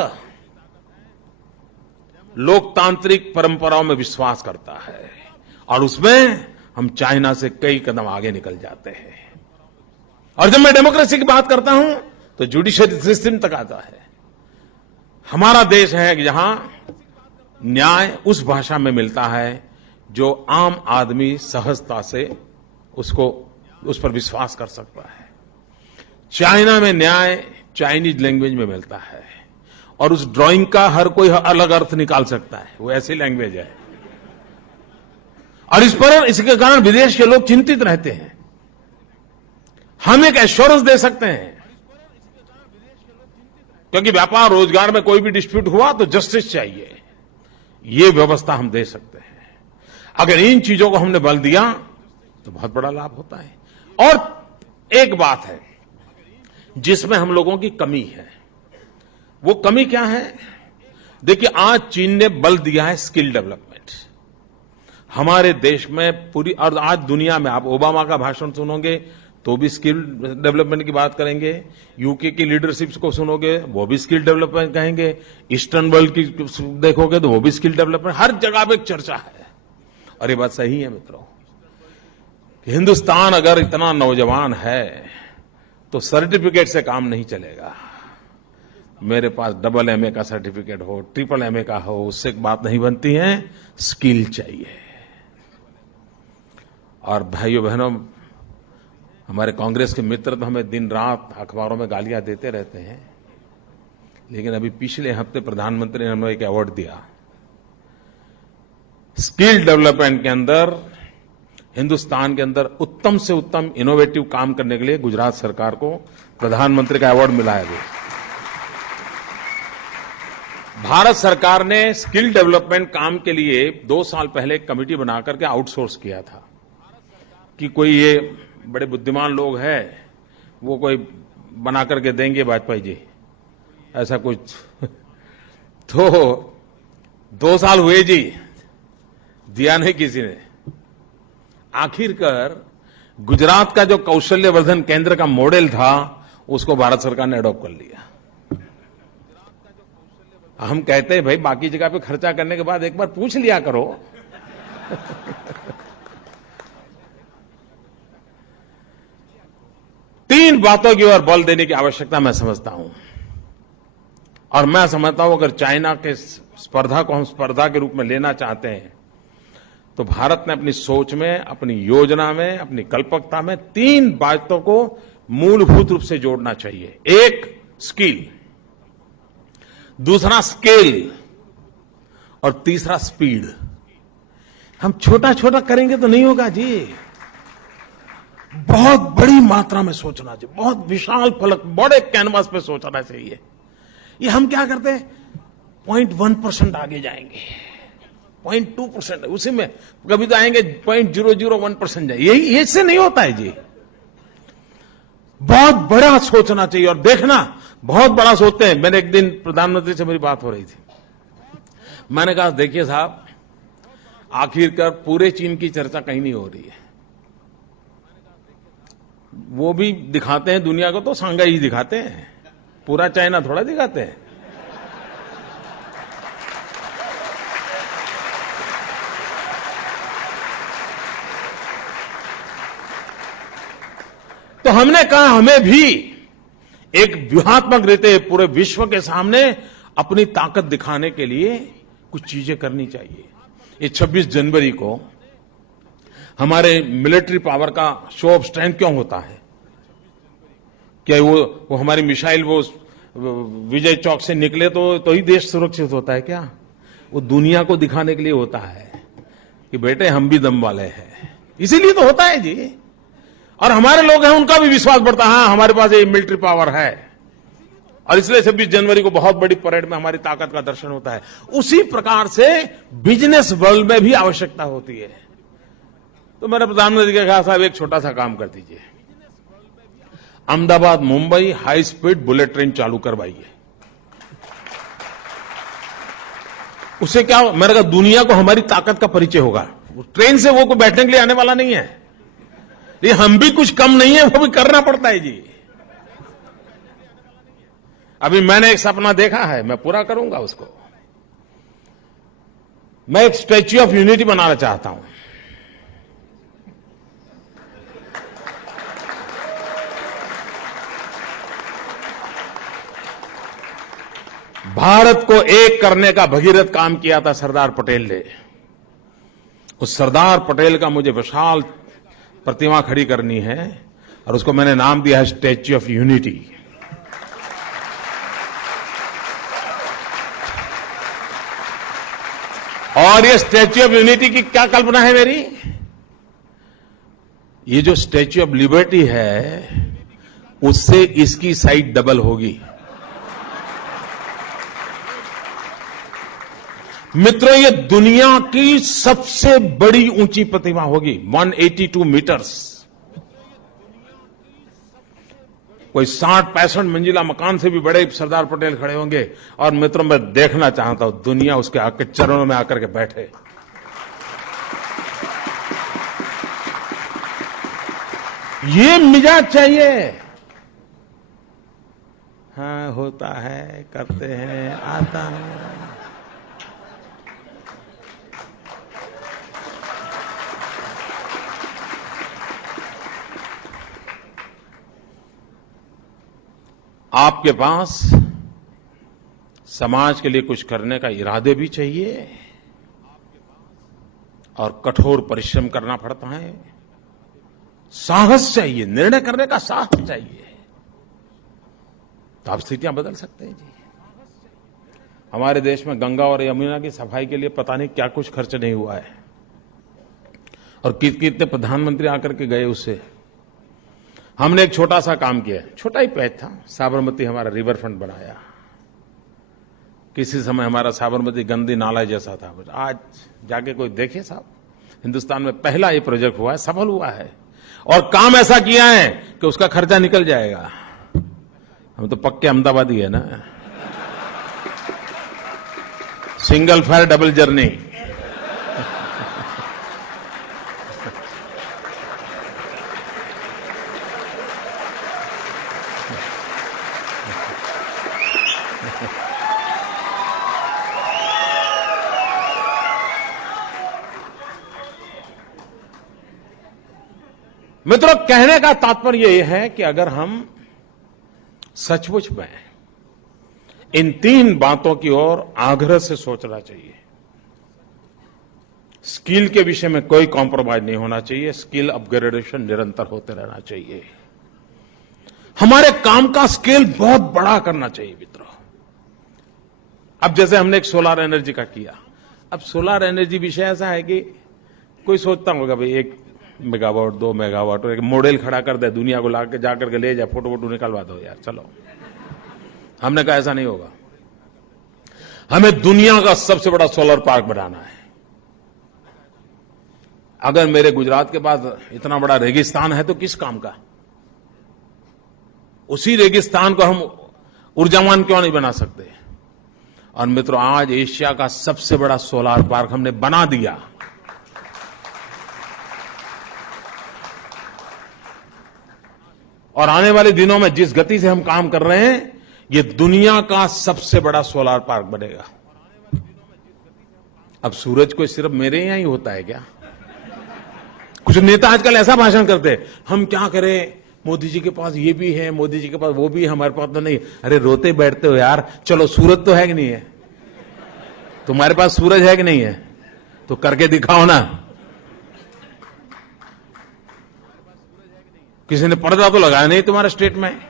लोकतांत्रिक परंपराओं में विश्वास करता है और उसमें हम चाइना से कई कदम आगे निकल जाते हैं। और जब मैं डेमोक्रेसी की बात करता हूं तो जुडिशियरी सिस्टम तक आता है। हमारा देश है कि जहां न्याय उस भाषा में मिलता है जो आम आदमी सहजता से उस पर विश्वास कर सकता है। चाइना में न्याय चाइनीज लैंग्वेज में मिलता है और उस ड्राइंग का हर कोई अलग अर्थ निकाल सकता है, वो ऐसी लैंग्वेज है। और इसके कारण विदेश के लोग चिंतित रहते हैं। हम एक एश्योरेंस दे सकते हैं, क्योंकि व्यापार रोजगार में कोई भी डिस्प्यूट हुआ तो जस्टिस चाहिए, ये व्यवस्था हम दे सकते हैं। अगर इन चीजों को हमने बल दिया तो बहुत बड़ा लाभ होता है। और एक बात है जिसमें हम लोगों की कमी है, वो कमी क्या है? देखिए, आज चीन ने बल दिया है स्किल डेवलपमेंट। हमारे देश में पूरी, और आज दुनिया में आप ओबामा का भाषण सुनोगे तो भी स्किल डेवलपमेंट की बात करेंगे, यूके की लीडरशिप को सुनोगे वो भी स्किल डेवलपमेंट कहेंगे, ईस्टर्न वर्ल्ड की देखोगे तो वो भी स्किल डेवलपमेंट, हर जगह पे एक चर्चा है। और ये बात सही है मित्रों, हिंदुस्तान अगर इतना नौजवान है तो सर्टिफिकेट से काम नहीं चलेगा। मेरे पास डबल एमए का सर्टिफिकेट हो, ट्रिपल एमए का हो, उससे बात नहीं बनती है, स्किल चाहिए। और भाइयों बहनों, हमारे कांग्रेस के मित्र तो हमें दिन रात अखबारों में गालियां देते रहते हैं, लेकिन अभी पिछले हफ्ते प्रधानमंत्री ने हमें एक अवार्ड दिया। स्किल डेवलपमेंट के अंदर हिंदुस्तान के अंदर उत्तम से उत्तम इनोवेटिव काम करने के लिए गुजरात सरकार को प्रधानमंत्री का अवार्ड मिला है। भारत सरकार ने स्किल डेवलपमेंट काम के लिए 2 साल पहले एक कमेटी बना करके आउटसोर्स किया था कि कोई ये बड़े बुद्धिमान लोग हैं, वो कोई बना करके देंगे वाजपेयी जी, ऐसा कुछ। तो 2 साल हुए जी, दिया नहीं किसी ने। आखिरकार गुजरात का जो कौशल्यवर्धन केंद्र का मॉडल था उसको भारत सरकार ने अडॉप्ट कर लिया। हम कहते हैं भाई, बाकी जगह पे खर्चा करने के बाद एक बार पूछ लिया करो। तीन बातों की ओर बल देने की आवश्यकता मैं समझता हूं, और मैं समझता हूं अगर चाइना के स्पर्धा को हम स्पर्धा के रूप में लेना चाहते हैं तो भारत ने अपनी सोच में, अपनी योजना में, अपनी कल्पकता में 3 बातों को मूलभूत रूप से जोड़ना चाहिए। एक स्किल, दूसरा स्केल और तीसरा स्पीड। हम छोटा छोटा करेंगे तो नहीं होगा जी, बहुत बड़ी मात्रा में सोचना चाहिए, बहुत विशाल फलक, बड़े कैनवास पे सोचना चाहिए। ये हम क्या करते हैं, 0.1% आगे जाएंगे, 0.2%, उसी में कभी तो आएंगे 0.001% जाएंगे। यही इससे नहीं होता है जी। बहुत बड़ा सोचना चाहिए और देखना, बहुत बड़ा सोचते हैं। मैंने एक दिन प्रधानमंत्री से मेरी बात हो रही थी, मैंने कहा देखिए साहब, आखिरकार पूरे चीन की चर्चा कहीं नहीं हो रही है। वो भी दिखाते हैं दुनिया को तो शंघाई दिखाते हैं, पूरा चाइना थोड़ा दिखाते हैं। तो हमने कहा हमें भी एक व्यूहात्मक रीते पूरे विश्व के सामने अपनी ताकत दिखाने के लिए कुछ चीजें करनी चाहिए। ये 26 जनवरी को हमारे मिलिट्री पावर का शो ऑफ स्ट्रेंथ क्यों होता है? क्या वो हमारी मिसाइल वो विजय चौक से निकले तो ही देश सुरक्षित होता है क्या? वो दुनिया को दिखाने के लिए होता है कि बेटे हम भी दम वाले हैं, इसीलिए तो होता है जी। और हमारे लोग हैं, उनका भी विश्वास बढ़ता है, हाँ हमारे पास ये मिलिट्री पावर है, और इसलिए 26 जनवरी को बहुत बड़ी परेड में हमारी ताकत का दर्शन होता है। उसी प्रकार से बिजनेस वर्ल्ड में भी आवश्यकता होती है। तो मेरे प्रधानमंत्री ने कहा साहब एक छोटा सा काम कर दीजिए, Ahmedabad Mumbai high speed bullet train चालू करवाइए। उससे क्या, मैंने कहा दुनिया को हमारी ताकत का परिचय होगा। ट्रेन से वो कोई बैठने के लिए आने वाला नहीं है, ये हम भी कुछ कम नहीं है, वो भी करना पड़ता है जी। अभी मैंने एक सपना देखा है, मैं पूरा करूंगा उसको। मैं एक स्टैच्यू ऑफ यूनिटी बनाना चाहता हूं। भारत को एक करने का भगीरथ काम किया था सरदार पटेल ने। उस सरदार पटेल का मुझे विशाल प्रतिमा खड़ी करनी है और उसको मैंने नाम दिया है स्टैच्यू ऑफ यूनिटी। और ये स्टैच्यू ऑफ यूनिटी की क्या कल्पना है मेरी? ये जो स्टैच्यू ऑफ लिबर्टी है उससे इसकी साइज डबल होगी। मित्रों, ये दुनिया की सबसे बड़ी ऊंची प्रतिमा होगी, 182 मीटर्स। कोई 60-65 मंजिला मकान से भी बड़े सरदार पटेल खड़े होंगे। और मित्रों, मैं देखना चाहता हूं दुनिया उसके आके चरणों में आकर के बैठे। ये मिजाज चाहिए। हाँ, होता है, करते हैं, आता है। आपके पास समाज के लिए कुछ करने का इरादे भी चाहिए और कठोर परिश्रम करना पड़ता है। साहस चाहिए, निर्णय करने का साहस चाहिए, तो आप स्थितियां बदल सकते हैं जी। हमारे देश में गंगा और यमुना की सफाई के लिए पता नहीं क्या कुछ खर्च नहीं हुआ है और कितने प्रधानमंत्री आकर के गए उससे। हमने एक छोटा सा काम किया, छोटा ही पैच था, साबरमती हमारा रिवर फ्रंट बनाया। किसी समय हमारा साबरमती गंदी नाला जैसा था, आज जाके कोई देखे साहब, हिंदुस्तान में पहला ये प्रोजेक्ट हुआ है, सफल हुआ है और काम ऐसा किया है कि उसका खर्चा निकल जाएगा। हम तो पक्के अहमदाबादी है ना, सिंगल फायर डबल जर्नी। मित्रों, कहने का तात्पर्य यह है कि अगर हम सचमुच में इन 3 बातों की ओर आग्रह से सोचना चाहिए। स्किल के विषय में कोई कॉम्प्रोमाइज नहीं होना चाहिए, स्किल अपग्रेडेशन निरंतर होते रहना चाहिए। हमारे काम का स्केल बहुत बड़ा करना चाहिए मित्रों। अब जैसे हमने एक सोलर एनर्जी का किया, अब सोलर एनर्जी विषय ऐसा है कि कोई सोचता होगा भाई 1 मेगावाट 2 मेगावाट और एक मॉडल खड़ा कर दे, दुनिया को ला के जाकर के ले जाए, फोटो वोटो निकलवा दो यार, चलो। हमने कहा ऐसा नहीं होगा, हमें दुनिया का सबसे बड़ा सोलर पार्क बनाना है। अगर मेरे गुजरात के पास इतना बड़ा रेगिस्तान है तो किस काम का? उसी रेगिस्तान को हम ऊर्जावान क्यों नहीं बना सकते? और मित्रों, आज एशिया का सबसे बड़ा सोलर पार्क हमने बना दिया। और आने वाले दिनों में जिस गति से हम काम कर रहे हैं, ये दुनिया का सबसे बड़ा सोलर पार्क बनेगा। अब सूरज को सिर्फ मेरे यहां ही होता है क्या? कुछ नेता आजकल ऐसा भाषण करते हैं, हम क्या करें, मोदी जी के पास ये भी है, मोदी जी के पास वो भी है, हमारे पास तो नहीं। अरे रोते बैठते हो यार, चलो सूरज तो है कि नहीं है? तुम्हारे पास सूरज है कि नहीं है? तो करके दिखाओ ना। किसी ने पर्दा तो लगाया नहीं तुम्हारे स्टेट में।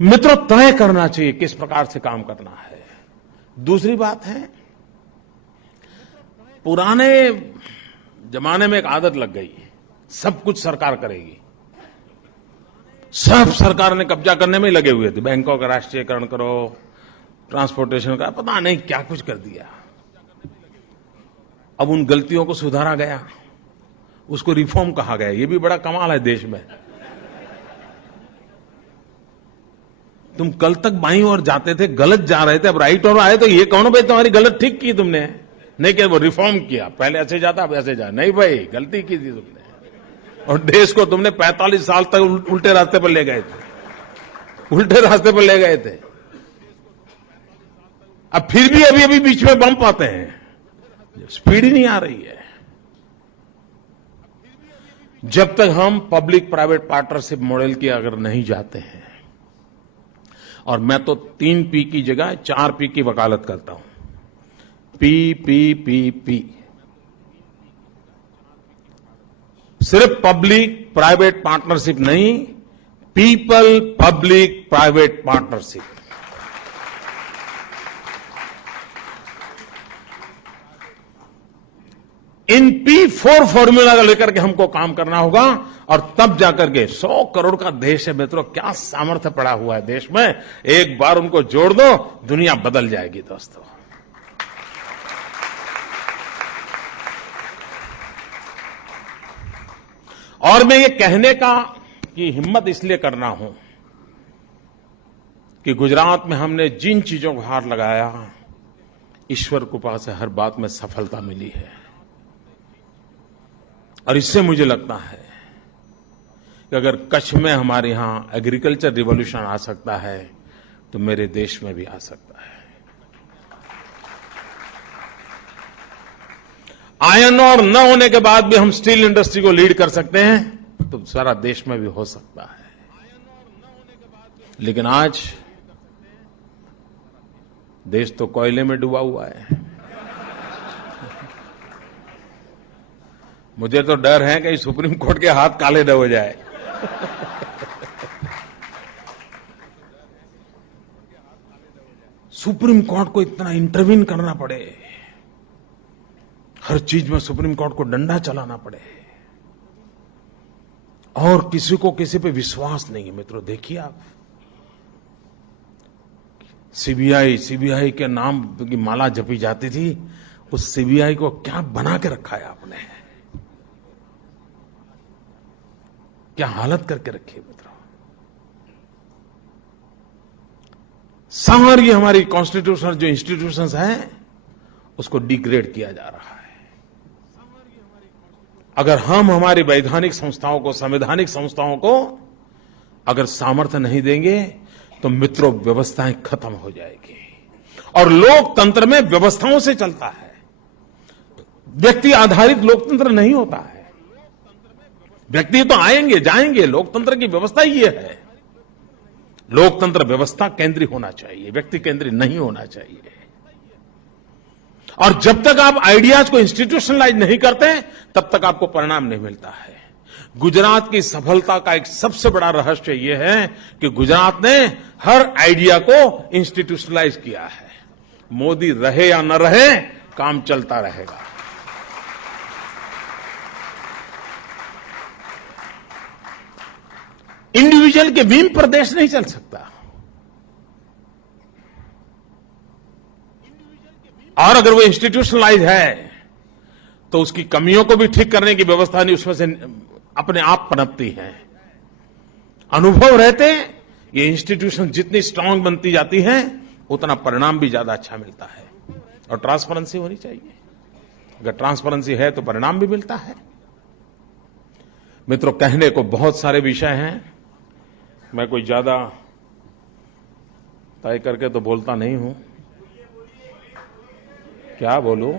मित्रों, तय करना चाहिए किस प्रकार से काम करना है। दूसरी बात है, पुराने जमाने में एक आदत लग गई, सब कुछ सरकार करेगी। सब सरकार ने कब्जा करने में ही लगे हुए थे, बैंकों का राष्ट्रीयकरण करो, ट्रांसपोर्टेशन का, पता नहीं क्या कुछ कर दिया। अब उन गलतियों को सुधारा गया, उसको रिफॉर्म कहा गया। ये भी बड़ा कमाल है देश में। तुम कल तक बाईं ओर जाते थे, गलत जा रहे थे, अब राइट ओर आए तो ये कौन भाई तुम्हारी गलत ठीक की तुमने? नहीं कि वो रिफॉर्म किया, पहले ऐसे जाता अब ऐसे जा। नहीं भाई, गलती की थी तुमने और देश को तुमने 45 साल तक उल्टे रास्ते पर ले गए थे, उल्टे रास्ते पर ले गए थे। अब फिर भी अभी बीच में बम्प आते हैं, स्पीड ही नहीं आ रही है। जब तक हम पब्लिक प्राइवेट पार्टनरशिप मॉडल की अगर नहीं जाते हैं और मैं तो 3 P की जगह 4 P की वकालत करता हूं। P। सिर्फ पब्लिक प्राइवेट पार्टनरशिप नहीं, पीपल पब्लिक प्राइवेट पार्टनरशिप। इन P4 फॉर्मूला को लेकर के हमको काम करना होगा और तब जाकर के 100 करोड़ का देश है मित्रों, क्या सामर्थ्य पड़ा हुआ है देश में। एक बार उनको जोड़ दो, दुनिया बदल जाएगी दोस्तों। और मैं ये कहने की हिम्मत इसलिए करना हूं कि गुजरात में हमने जिन चीजों को हाथ लगाया, ईश्वर कृपा से हर बात में सफलता मिली है। और इससे मुझे लगता है कि अगर कच्छ में हमारे यहां एग्रीकल्चर रिवॉल्यूशन आ सकता है तो मेरे देश में भी आ सकता है। आयरन ओर न होने के बाद भी हम स्टील इंडस्ट्री को लीड कर सकते हैं तो सारा देश में भी हो सकता है। लेकिन आज देश तो कोयले में डूबा हुआ है। मुझे तो डर है कि सुप्रीम कोर्ट के हाथ काले न हो जाए। सुप्रीम कोर्ट को इतना इंटरवीन करना पड़े, हर चीज में सुप्रीम कोर्ट को डंडा चलाना पड़े और किसी को किसी पे विश्वास नहीं है। मित्रों देखिए आप, सीबीआई के नाम की माला जपी जाती थी, उस सीबीआई को क्या बना के रखा है आपने, क्या हालत करके रखी है मित्रों। सारी हमारी कॉन्स्टिट्यूशनल जो इंस्टीट्यूशंस हैं उसको डिग्रेड किया जा रहा है। अगर हम हमारी वैधानिक संस्थाओं को, संवैधानिक संस्थाओं को अगर सामर्थ्य नहीं देंगे तो मित्रों व्यवस्थाएं खत्म हो जाएगी। और लोकतंत्र में व्यवस्थाओं से चलता है, व्यक्ति आधारित लोकतंत्र नहीं होता है। व्यक्ति तो आएंगे जाएंगे, लोकतंत्र की व्यवस्था ये है। लोकतंत्र व्यवस्था केंद्रीय होना चाहिए, व्यक्ति केंद्रीय नहीं होना चाहिए। और जब तक आप आइडियाज को इंस्टीट्यूशनलाइज नहीं करते तब तक आपको परिणाम नहीं मिलता है। गुजरात की सफलता का एक सबसे बड़ा रहस्य यह है कि गुजरात ने हर आइडिया को इंस्टीट्यूशनलाइज किया है। मोदी रहे या न रहे, काम चलता रहेगा। इंडिविजुअल के व्हील पर देश नहीं चल सकता। और अगर वो इंस्टीट्यूशनलाइज है तो उसकी कमियों को भी ठीक करने की व्यवस्था नहीं, उसमें से अपने आप पनपती है। अनुभव रहते ये इंस्टीट्यूशन जितनी स्ट्रांग बनती जाती है उतना परिणाम भी ज्यादा अच्छा मिलता है। और ट्रांसपेरेंसी होनी चाहिए। अगर ट्रांसपेरेंसी है तो परिणाम भी मिलता है। मित्रों कहने को बहुत सारे विषय हैं, मैं कोई ज्यादा तय करके तो बोलता नहीं हूं। क्या बोलूं?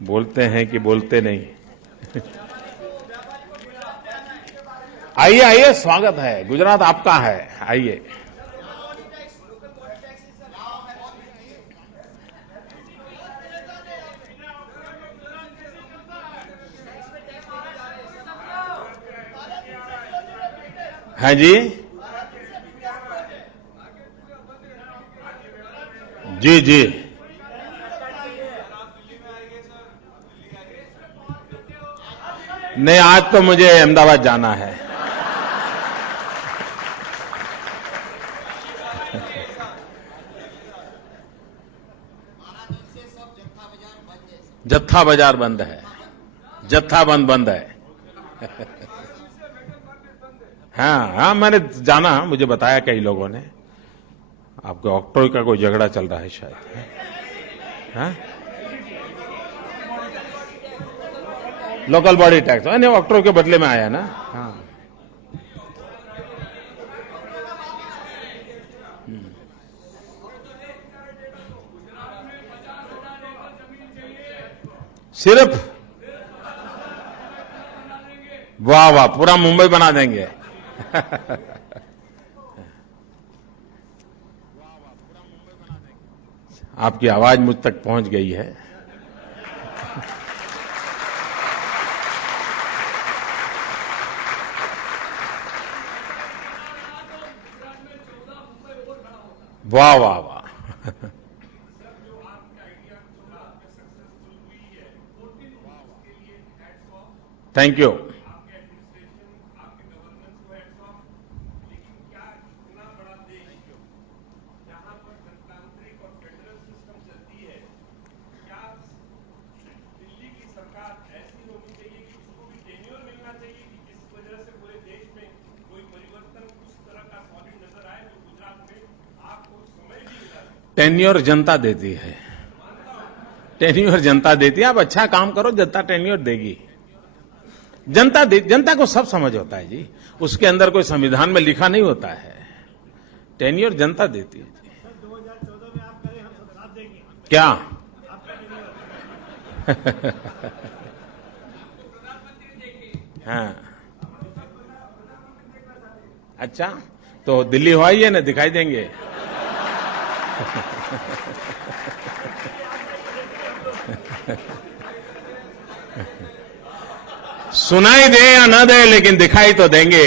बोलते हैं कि बोलते नहीं। आइए आइए, स्वागत है, गुजरात आपका है, आइए। हाँ जी जी जी, नहीं आज तो मुझे अहमदाबाद जाना है। जत्था बाजार बंद है, जत्था बंद है। हाँ, मैंने जाना, मुझे बताया कई लोगों ने। आपके ऑक्ट्रोई का कोई झगड़ा चल रहा है शायद। हाँ? लोकल बॉडी टैक्स, नहीं ऑक्ट्रोई के बदले में आया ना। हाँ। सिर्फ वाह वाह, पूरा मुंबई बना देंगे। आपकी आवाज मुझ तक पहुंच गई है। वाह वाह वाह। Thank you. टेन्योर जनता देती है, टेन्योर जनता देती है। आप अच्छा काम करो, जनता टेन्योर देगी। जनता को सब समझ होता है जी, उसके अंदर कोई संविधान में लिखा नहीं होता है। टेन्योर जनता देती है जी। 2014 में आप करें, हम सब साथ देंगे। क्या? हाँ, अच्छा, तो दिल्ली हवाई है ना, दिखाई देंगे। सुनाई दे या न दे, लेकिन दिखाई तो देंगे।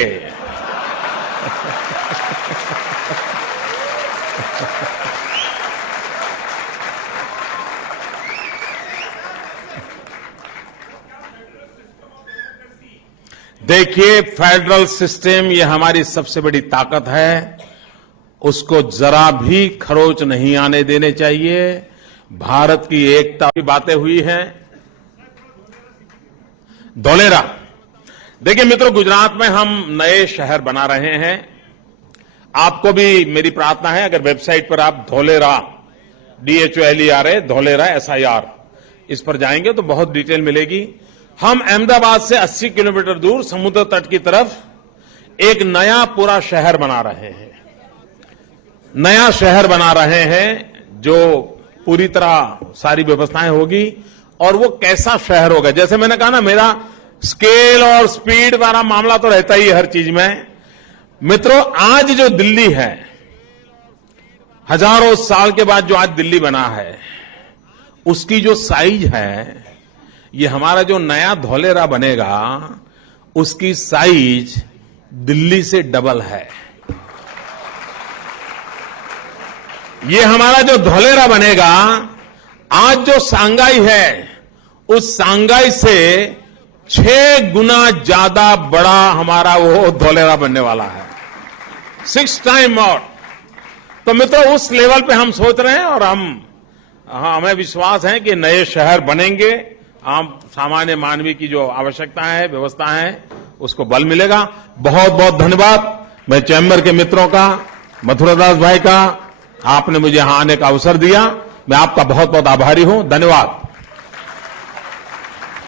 देखिए, फेडरल सिस्टम ये हमारी सबसे बड़ी ताकत है, उसको जरा भी खरोच नहीं आने देने चाहिए। भारत की एकता की बातें हुई हैं। धोलेरा, देखिए मित्रों, गुजरात में हम नए शहर बना रहे हैं। आपको भी मेरी प्रार्थना है, अगर वेबसाइट पर आप धोलेरा DHOLERA धोलेरा SIR इस पर जाएंगे तो बहुत डिटेल मिलेगी। हम अहमदाबाद से 80 किलोमीटर दूर समुद्र तट की तरफ एक नया पूरा शहर बना रहे हैं। नया शहर बना रहे हैं जो पूरी तरह सारी व्यवस्थाएं होगी। और वो कैसा शहर होगा, जैसे मैंने कहा ना, मेरा स्केल और स्पीड वाला मामला तो रहता ही है हर चीज में। मित्रों, आज जो दिल्ली है, हजारों साल के बाद जो आज दिल्ली बना है, उसकी जो साइज है, ये हमारा जो नया धोलेरा बनेगा, उसकी साइज दिल्ली से डबल है। ये हमारा जो धोलेरा बनेगा, आज जो सांगाई है, उस सांगाई से 6 गुना ज्यादा बड़ा हमारा वो धोलेरा बनने वाला है। 6 टाइम more। तो मित्रों, उस लेवल पे हम सोच रहे हैं और हमें विश्वास है कि नए शहर बनेंगे। आम सामान्य मानवीय की जो आवश्यकता है, व्यवस्था है, उसको बल मिलेगा। बहुत बहुत धन्यवाद मैं चैम्बर के मित्रों का, मथुरादास भाई का, आपने मुझे यहां आने का अवसर दिया। मैं आपका बहुत बहुत आभारी हूं। धन्यवाद।